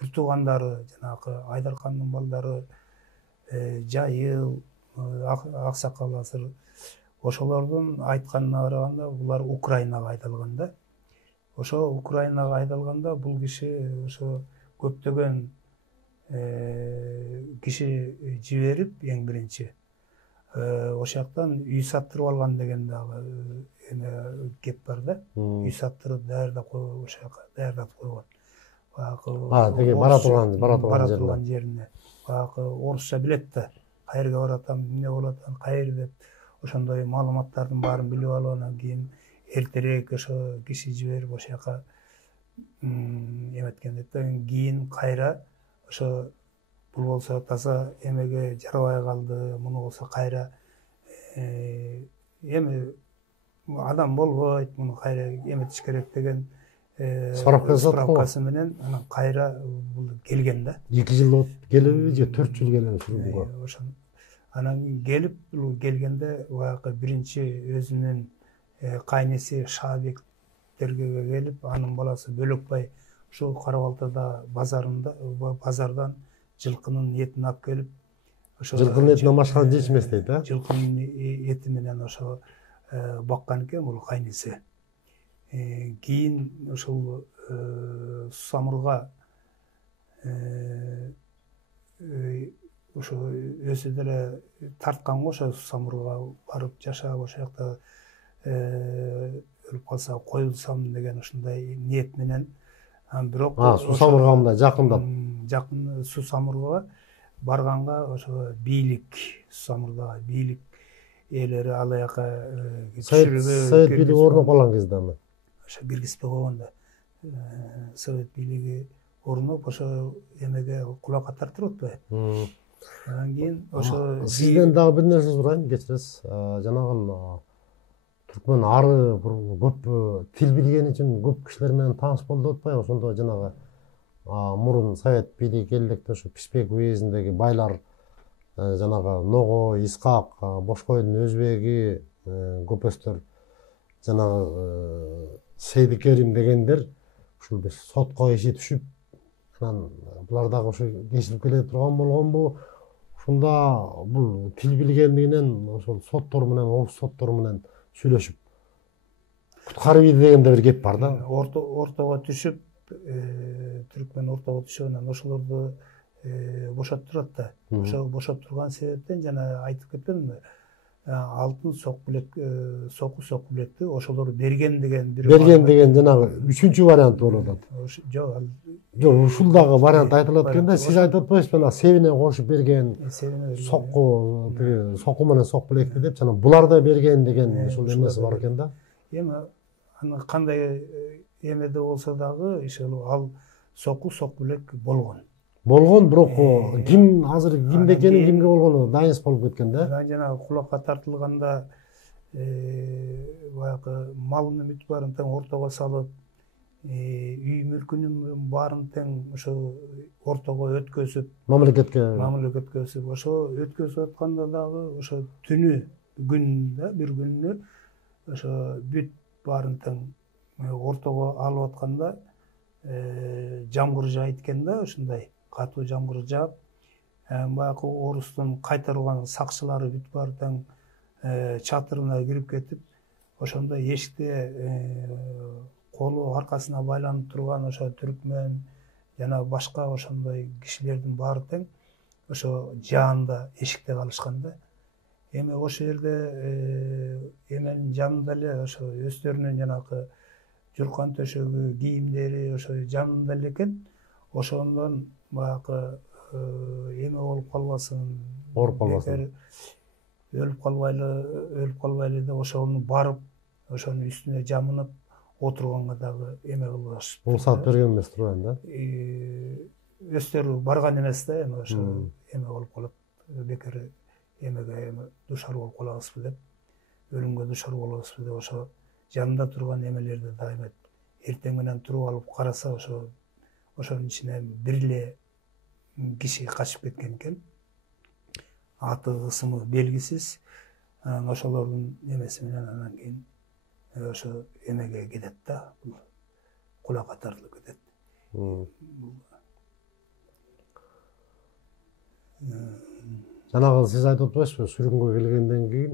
бир туугандары, жанагы Айдархандын балдары, Жайыл, Аксакал Асыр, ошолордун айтканына караганда булар Украинага айдалган да. Ошо Украинага айдалганда бул киши ошо көптөгөн киши жиберип эң биринчи ошол жактан үй саттырып алган деген дагы эме кеп бар да. Үй саттырып даярдап койгон, ошол жака даярдап койгон. Теге бара турган жерине. Баягы орусча билет да. Каерге баратам, эмне болот, каер деп ошондой маалыматтардын баарын билип алып, анан кийин эртерээк ошо киши жиберип ошол жака эметкенден кийин кайра ошо бул болсо таза эмеге жарабай калды, муну болсо кайра эми адам болбойт, муну кайра эметиш керек деген справкасы менен анан кайра бул келген да. 2 жыл келеби же 4 жыл келеби сүргөнгө. Ошон анан келип бул келгенде баягы биринчи өзүнүн кайнеси Шаабектерге келип, анын баласы Бөлөкбай ушул Кара-Балтада базардан жылкынын этин алып келип, ошо жылкынын этинен башканы жейиш эмес дейт, а? Жылкынын эти менен ошо баккан экен бул кайнеси. Кийин ушул Сусамырга ошо өзү деле тартканго, ошо Сусамырга барып жашап ошол жакта өлүп калса коюлсам деген ушундай ниет менен. Бирок Сусамырга мындай жакын Сусамырга барганга ошо бийлик, Сусамырдагы бийлик ээлери ал жака Совет бийлиги орноп калган кезде аны ошо киргизбей койгон да. Совет бийлиги орноп ошо эмеге кулакка тартып атпайбы. Анан кийин ошо сизден дагы бир нерсе сурайын, кечиресиз. Жанагы түркмөн ары көп тил билгени үчүн көп кишилер менен тааныш болду атпайбы? Ошондо жанагы мурун совет бийлиги келдикте ошо Пишпек уездиндеги байлар, жанагы Ного, Исхак, Бошкойдун өзбеги, көпөстөр, жанагы Сейдикерим дегендер ушул сотко иши түшүп, анан булар дагы ошо кечирип келе турган болгонбу? Ушунда бул тил билгендигинен ошол соттор менен, орус соттору менен сүйлөшүп куткарып ийди дегенде бир кеп бар да. Ортого түшүп, түркмөн ортого түшүп, анан ошолорду бошоттурат да. Ошо бошоттурган себептен жана айтып кетпедимби? Алтын соку билекти ошолор берген деген жанагы 3-чү вариант болуп атат. Жок, ушул дагы вариант айтылат экен да. Сиз айтып атпайсызбы, себине кошуп берген, соку менен сок билекти деп, жана булар да берген деген ушул эмеси бар экен да. Эми аны кандай эмеде болсо дагы ал сок билек болгон. Бирок ким азыр кимде экени, кимге болгону дайынсыз болуп кеткен да. Жанагы кулакка тартылганда баягы малынын бүт баарын тең ортого салып, үй мүлкүнүн баарын тең ошо ортого өткөзүп, мамлекетке өсүп, ошо өткөзүп атканда дагы ошо түнү бир күнүнө ошо бүт баарын тең ортого алып атканда жамгыр жайт экен да, ушундай катуу жамгыр жаап, баягы орустун кайтарылган сакчылары бүт баары тең чатырына кирип кетип, ошондо эшикте колу аркасына байланып турган ошо түркмөн жана башка ошондой кишилердин баары тең ошо жаанда эшикте калышкан да. Эми ошол жерде эменин жанында эле ошо өздөрүнүн жанагы журкан төшөгү, кийимдери ошо жанында эле экен. Ошондон баягы эме болуп калбасын, ооруп калбасын, өлүп калбайлы деп ошону барып, ошонун үстүнө жамынып отурганга дагы эме кылбашып. уруксат берген эмес турбайм да. Өздөрү барган эмес да, эми ошо эме болуп калат, бекер эмеге душар болуп калабызбы деп, өлүмгө душар болобузбу деп ошо жанында турган эмелерди дайыма эртең менен туруп алып караса, ошонун ичинен бир эле киши качып кеткен экен. Аты ысымы белгисиз. Анан ошолордун эмеси менен анан кийин ошо эмеге кетет да, кулакка тартылып кетет. Жанагы сиз айтып атпайсызбы, сүргүнгө келгенден кийин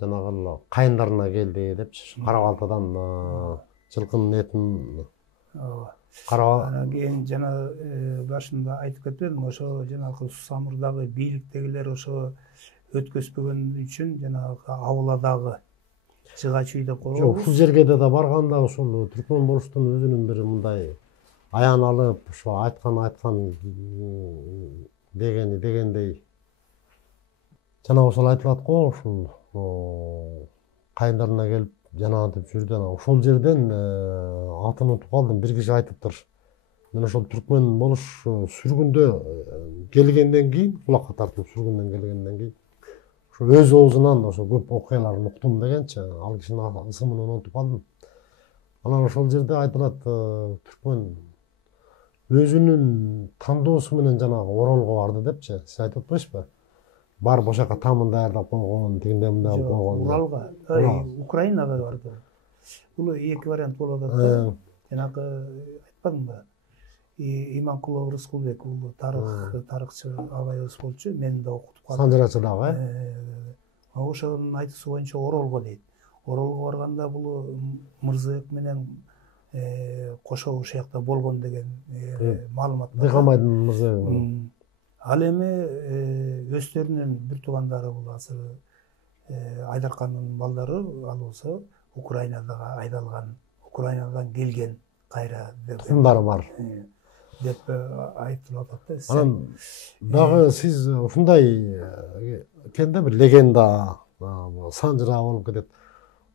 жанагы кайындарына келди депчи, Кара Балтадан жылкынын этин карап. Анан кийин жана башында айтып кетпедимби, ошо жанагы Сусамырдагы бийликтегилер ошо өткөзбөгөн үчүн жанагы Авладагы Жыгачүй деп койгонбуз. Жок, ушул жерге да барганда ошол түркмөн болуштун өзүнүн бир мындай аян алып, ошо айткан дегендей. Жана ошол айтылат го, ушул кайындарына келип жанагынтип жүрдү. Анан ошол жерден атын унутуп калдым, бир киши айтыптыр. Мен ошол түркмөн болуш сүргүндө келгенден кийин, кулакка тартып сүргүндөн келгенден кийин ошо өз оозунан ошо көп окуяларын уктум дегенчи, ал кишинин ысымын унутуп калдым. Анан ошол жерде айтылат, түркмөн өзүнүн тандоосу менен жанагы Оролго барды депчи. Сиз айтып атпайсызбы? Барып ошол жака тамын даярдап койгон, тигиндей мындай койгон. Уралга, Украинага барды. Бул эки вариант болот да. Жанагы айтпадымбы? Иманкулов Рыскулбек, бул тарыхчы агайыбыз болчу, мен да окутуп калдым. Санжырачы дагы, Ошонун айтуусу боюнча Оролго дейт. Оролго барганда бул Мырзабек менен кошо ушул жакта болгон деген маалымат бар. Дыйканбайдын Мырзабеги. Ал эми өздөрүнүн бир туугандары бул азыр Айдаркандын балдары, ал болсо Украинадагы айдалган, Украинадан келген кайра тукумдары бар деп айтылып атат да. Анан дагы сиз ушундай экен да, бир легенда санжыра болуп кетет.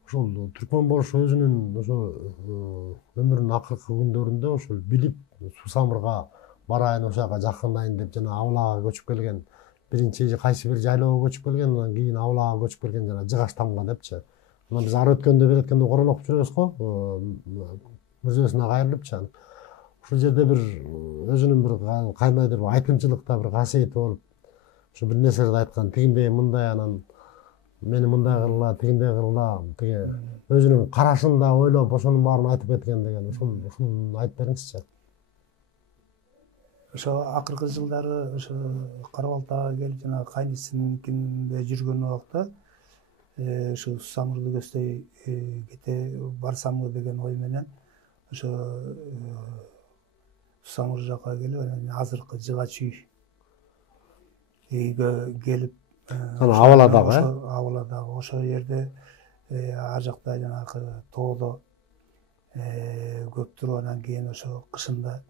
Ошол түркмөн болуш өзүнүн ошо өмүрүнүн акыркы күндөрүндө ошол билип Сусамырга барайын, ошол жака жакындайын деп жана Авлага көчүп келген. Биринчи кайсы бир жайлоого көчүп келген, анан кийин Авлага көчүп келген, жана Жыгаштамга депчи. Анан биз ары өткөндө береткенде Корон окуп жүрөбүз го, мүзөсүнө кайрылыпчы. Ушул жерде бир өзүнүн бир кандайдыр айтымчылыкта бир касиети болуп, ошо бир нерселерди айткан, тигиндей мындай, анан мени мындай кылгыла, тигиндей кылгыла, тиги өзүнүн карашында ойлоп ошонун баарын айтып кеткен деген. Ушуну айтып бериңизчи. Ошо акыркы жылдары ошо Кара Балтага келип жана кайнысыныкинде жүргөн убакта ошо Сусамырды көздөй кете барсамбы деген ой менен ошо Сусамыр жака келип, анан азыркы Жыгачүй келип, Авладагы ошол жерде ар жакта жанагы тоодо көп туруп, анан кийин ошо кышында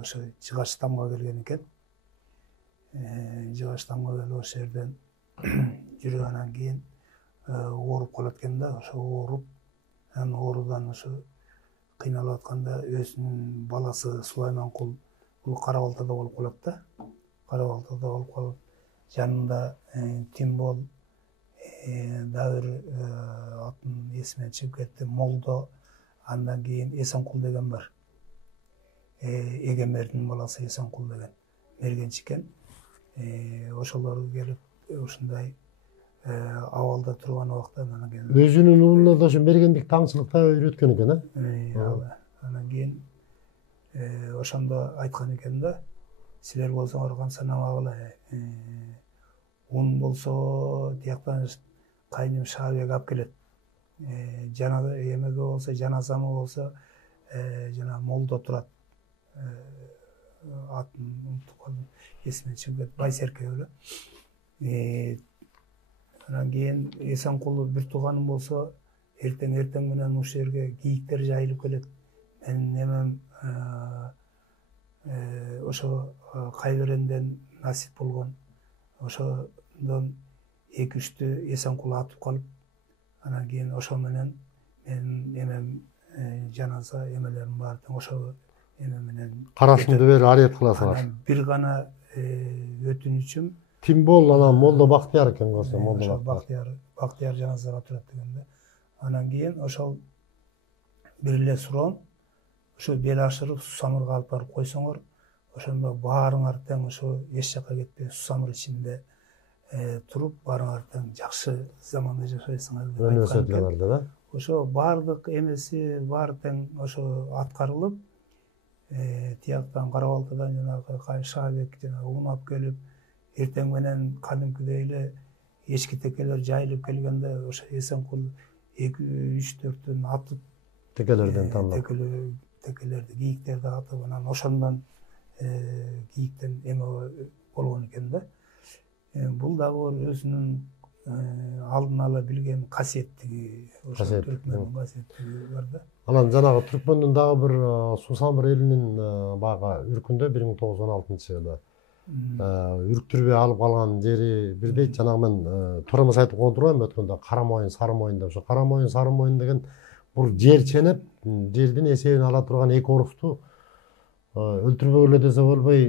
ошо Жыгаштамга келген экен. Жыгаштамга келип ошол жерден жүрүп, анан кийин ооруп калат экен да. Ошо ооруп, анан оорудан ошо кыйналып атканда өзүнүн баласы Сулайманкул бул Кара Балтада болуп калат да. Кара Балтада болуп калып, жанында Тимбол, дагы бир атын эсимен чыгып кетти, Молдо, андан кийин Эсенкул деген бар. Эгемердин баласы Эсенкул деген мергенчик экен. Ошолор келип ушундай абалда турган убакта анан кийин өзүнүн уулуна да ошо мергендик таңчылыкта үйрөткөн экен, анан кийин ошондо айткан экен да, силер болсоңор камсанабагыла, ун болсо тияктан кайным Шаабек алып келет, эмеге болсо, жаназамы болсо жана Молдо турат, атын унутуп калдым, эсимен чыгып кетти, Байсерке беле. Анан кийин Эсенкул бир тууганым болсо, эртең менен ушул жерге кийиктер жайылып келет. Менин немем ошо Кайберенден насип болгон. Ошондон 2-3тү Эсенкул атып калып, анан кийин ошо менен менин эмем жаназа эмелерим бар тең ошо эме менен карашыңды бери арет кыласыңар. анан бир гана өтүнүчүм Тимбол анан Молдо Бактияр экен көрсө, ошо Молдо Бактияр жаназага турат дегенде. Анан кийин ошол бир эле суроом, ошо бел ашырып Сусамырга алып барып койсоңор, ошондо баарыңар тең ошо эч жакка кетпей Сусамыр ичинде туруп, баарыңар тең жакшы заманда жашайсыңар деп айткан экен. да. Ошо баардык эмеси бар тең ошо аткарылып, тияктан Карабалтадан жанагы Шаабек жана унап келип, эртең менен кадимкидей эле эчки текелер жайылып келгенде ошо Эсенкул 2-3-4төн атып Текелерден таанып. Текелерди, кийиктерди атып, анан ошондон кийиктен эме болгон экен да. Бул дагы бір өзүнүн алдын ала билген касиеттиги, ошо түркмөндүн касиеттиги бар да. Анан жанагы түркмөндүн дагы бир Сусамыр элинин баягы үркүндө 1916-жылы үрктүрбөй алып калган жери бирдей. Жанагы мен туура эмес айтып койгон турбайбы өткөндө Кара Моюн, Сары Моюн деп. Ошо Кара Моюн, Сары Моюн деген бул жер ченеп, жердин эсебин ала турган эки орусту өлтүрбөгөлө десе болбой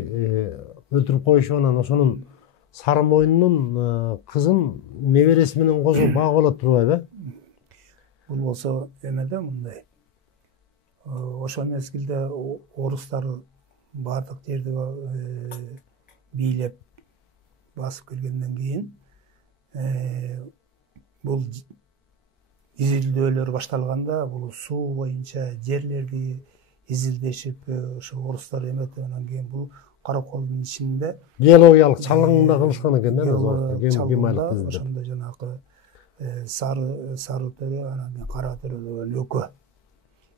өлтүрүп коюшуп, анан ошонун Сары Моюндун кызын небереси менен кошо багып алат турбайбы? Бул болсо эмеде мындай. Ошол мезгилде орустар баардык жерди бийлеп басып келгенден кийин бул изилдөөлөр башталганда, бул суу боюнча жерлерди изилдешип, ошо орустар эметип, анан кийин бул Караколдун ичинде геологиялык чалгыңда кылышкан экен да, геологиялык ошондо жанагы сары төрө, анан кийин кара төрө деген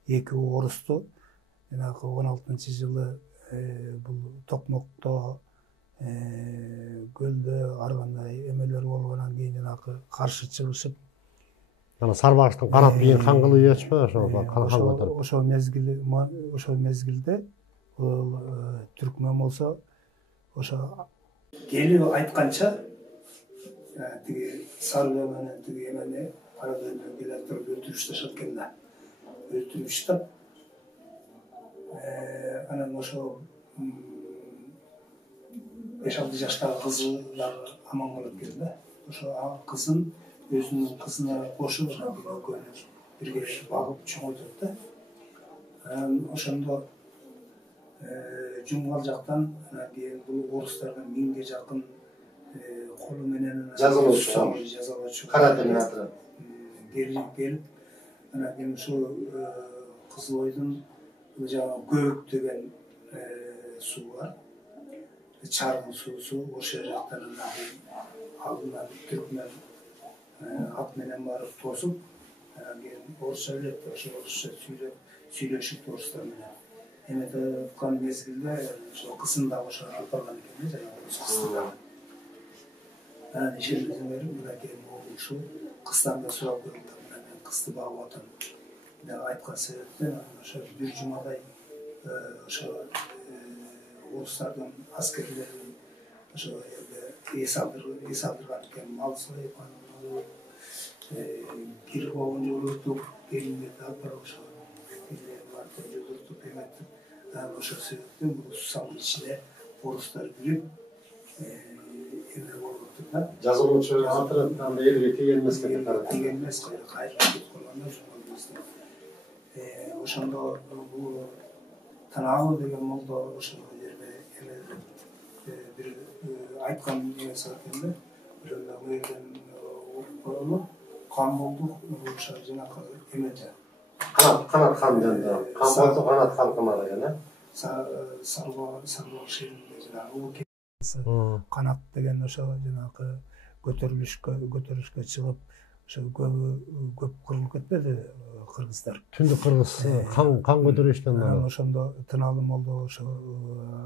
эки орусту жанагы 16-жылы бул Токмокто көлдө ар кандай эмелер болгондон кийин жанагы каршы чыгышып, анан Сарбаштын канат кийин кан кылып ичпи, ошо кан көтөрүп. Ошол мезгилде түркмөн болсо ошо келип айтканча тиги Сарбе менен тиги эмени кара дөөнөн келип туруп өлтүрүп ташташат экен да. Өлтүрүп таштап, анан ошо 5-6 жаштагы кызы дагы аман калат экен да. Ошо кызын өзүнүн кызына кошуп бирге багып чоңойтот да. Ошондо жумгал жактан анан кийин бул орустардын 1000ге жакын колу менен жазалоочу кара терминатор келип, анан кийин ушул Кызылойдун жаңы Көбүк деген суу бар. Чаргын суусу ошол жактан алдынан түркмөн ат менен барып тосуп, анан кийин орусча билет, ошо орусча сүйлөшүп орустар менен эметип аткан мезгилде ошо кызын дагы ошо алып барган экен да, жанагы кызды. Анан ишенгилер мына кийин ушул кыздан да сурап көрдүм, мен кызды багып атам деп айткан себептен ошо бир жумадай ошо орустардын аскерлери ошо эс алдырган экен, мал союп, кир коогун жогуртуп, келиндерди алып барып ошо жогуртуп эметип, ошол себептен бул Сусамыр ичинде орустар билип эме болуптур да. Жазылуучу атырып анда элге тийген эмес экен, тийген эмес, кайрылып кетип калганда ошондо. Ошондо бул Танабы деген молдо ошол жерде эме бир айткан нерсе экен да. Ошондо бул жерден окуп кан болду, ошо жанагы эмеде. Канат хан жөнүндө. Кан болду, канат хан кымады экен, э? Сарбак шаарында жанагы канат деген ошо жанагы көтөрүлүшкө чыгып, ошо көп кырылып кетпеди кыргыздар. Түндүк кыргыз кан көтөрүштөн анан ошондо Тынаалы молдо ошо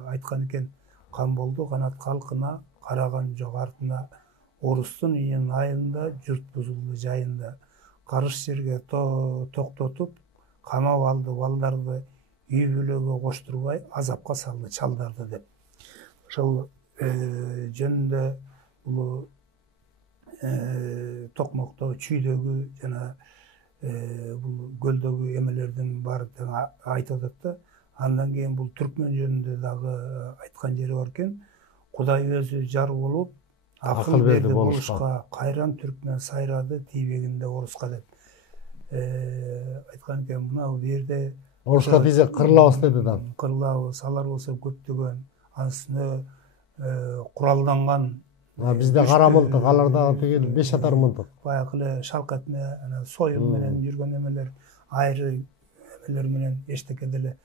айткан экен, кан болду, канат калкына караган жок артына, орустун иен айында, журт бузулду жайында, карыш жерге токтотуп камап алды, балдарды үй бүлөгө коштурбай азапка салды чалдарды деп. Ошол жөнүндө бул токмокто, чүйдөгү жана бул көлдөгү эмелердин баардыгын айтып атат да. Андан кийин бул түркмөн жөнүндө дагы айткан жери бар экен. Кудай өзү жар болуп, акыл берди болушка, кайран түркмөн сайрады тийбегинде оруска деп айткан экен. Мына бул жерде Оруска тийсек кырылабыз деди да. Кырылабыз, алар болсо көптөгөн анын үстүнө куралданган. Бизде кара мылтык, аларда тиги беш атар мылтык. Баягы эле шалкат менен, союн менен жүргөн эмелер, айры эмелер менен эчтеке деле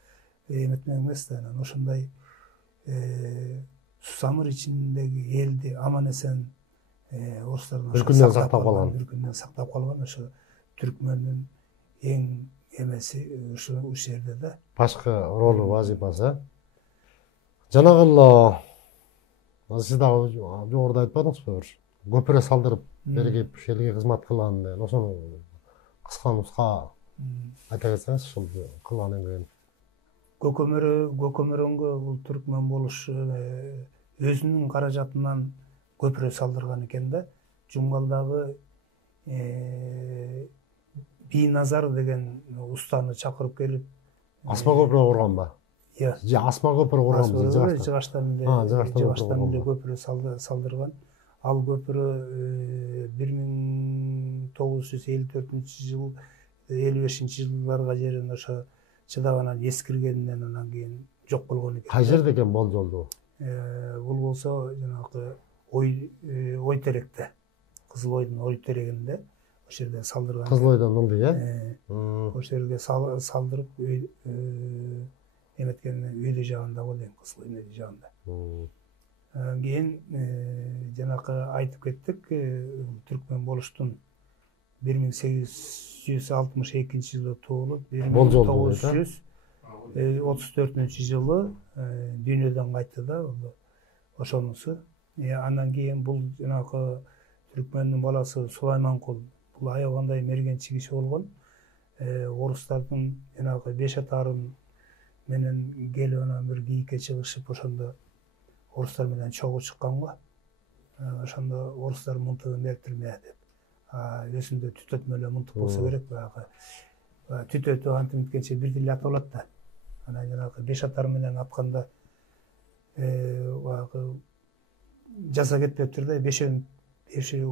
эметме эмес да. Ошондой сусамыр ичиндеги элди аман эсен орустардан Үркүндөн сактап калган. Үркүндөн сактап калган ошо түркмөндүн эң эмеси ушул жерде да. Башкы ролу, вазифасы. Жанагы эле сиз дагы жогоруда айтпадыңызбы, бир көпүрө салдырып бергип элге кызмат кылган деген. Ошону кыска нуска айта кетсеңиз, ушул кылган эмгегин. Көкөмөрөнгө бул түркмөн болуш өзүнүн каражатынан көпүрө салдырган экен да. Жумгалдагы Бийназар деген устаны чакырып келип, Асма көпүрө курганбы? Же Асма көпүрө курганбы? Жыгачтан эле көпүрө салдырган. Ал көпүрө 1954 жыл, 55 жылдарга чейин ошо чыдаганан эскиргенден анан кийин жок болгон экен. Кай жерде экен болжолду? Бул болсо жанагы ой теректе, Кызыл Ойдун ой терегинде ошол жерде салдырган. Кызыл Ойдон ылды, Ошол жерге салдырып эметкен үйдү жагында болду, Кызыл Ойдун үйдү жагында. Кийин жанагы айтып кеттик, түркмөн болуштун 1862 жылы туулуп, 1934 жылы дүйнөдөн кайтты да, ошонусу. Андан кийин бул жанагы түркмөндүн баласы Сулайманкул бул аябагандай мергенчи киши болгон. Орустардын жанагы беш атарын менен келип анан бир кийикке чыгышып, ошондо орустар менен чогуу чыккан го. Ошондо орустар мылтыгын бериптирме деп. Өзүндө түтөтмө эле мылтык болсо керек, баягы түтөтү антимиткенче бир деле ата болот да. Анан жанагы беш атар менен атканда баягы жаза кетпептир да, бешөө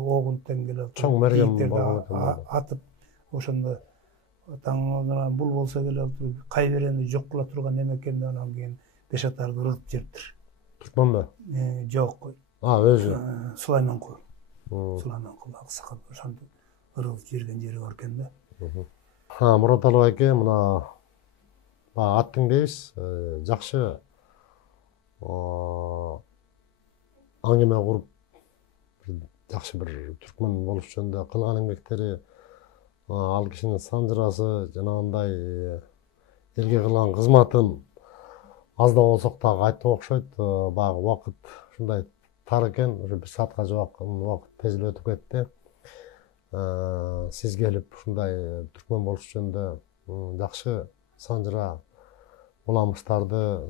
огун тең келип чоң мерген атып, ошондо таңынан бул болсо келип кайберени жок кыла турган эме экен, анан кийин беш атарды ырдып жибиптир. Түркмөнбү? Жок. Өзү. Сулайманкул аксакал ошондо ыргып жиберген жери бар экен да. Мурат Алыбайке, мына аттың дейбиз, жакшы аңгеме куруп, жакшы бир түркмөн болуш жөнүндө кылган эмгектери, ал кишинин санжырасы, жанагындай элге кылган кызматын аз да болсок дагы айтып окшойт. Баягы убакыт ушундай тар экен, уже 1 саатка жакын убакыт тез эле өтүп кетти. Сиз келип ушундай түркмөн болуш жөнүндө жакшы санжыра уламыштарды,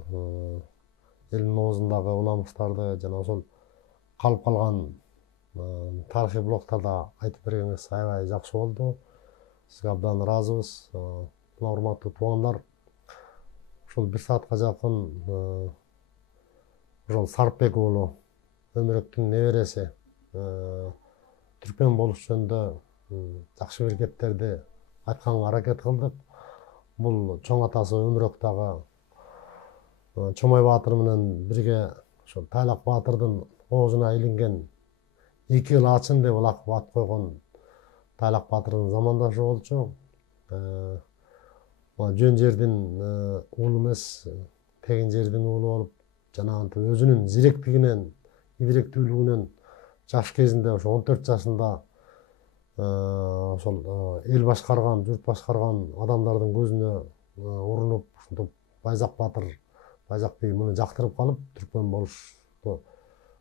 элдин оозундагы уламыштарды жана ошол калып калган тарыхый блоктарда айтып бергениңиз аябай жакшы болду. Сизге абдан ыраазыбыз. Мына урматтуу туугандар, ушул 1 саатка жакын ошол Сарпбек уулу Өмүрөктүн небереси түркмөн болуш жөнүндө жакшы бир кептерди айтканга аракет кылдык. Бул чоң атасы Өмүрөк дагы Чомой баатыр менен бирге ошол Тайлак баатырдын оозуна илинген 2 ыл ачын деп ат койгон Тайлак баатырдын замандашы болчу. Жөн жердин уулу эмес, тегин жердин уулу болуп, жанагынтип өзүнүн зиректигинен, идиректүүлүгүнөн жаш кезинде ошо 14 жашында ошол эл башкарган, журт башкарган адамдардын көзүнө урунуп, ушинтип Байзак баатыр, Байзак би муну жактырып калып, түркмөн болушту,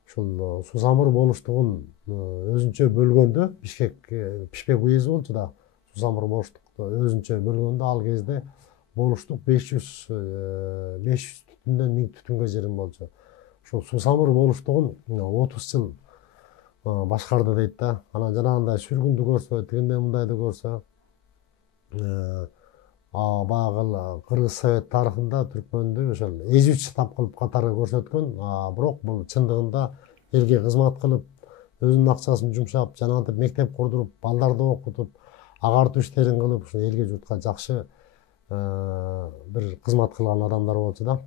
ушул сусамыр болуштугун өзүнчө бөлгөндө, Бишкек уези болчу да, Сусамыр болуштукту өзүнчө бөлгөндө ал кезде болуштук 500 түтүндөн 1000 түтүнгө чейин болчу. Ушул Сусамыр болуштугун 30 жыл башкарды дейт да. Анан жанагындай сүргүндү көрсө, тигиндей мындайды көрсө, баягы Кыргыз Совет тарыхында түркмөндү ошол эзүүчү тап кылып катары көрсөткөн, бирок бул чындыгында элге кызмат кылып, өзүнүн акчасын жумшап, жанагынтип мектеп курдуруп, балдарды окутуп, агартуу иштерин кылып, ушу элге журтка жакшы бир кызмат кылган адамдар болчу да.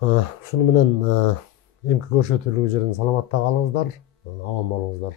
Ушуну менен эмки көрсөтүүлүк жерин саламатта калыңыздар, аман болуңуздар.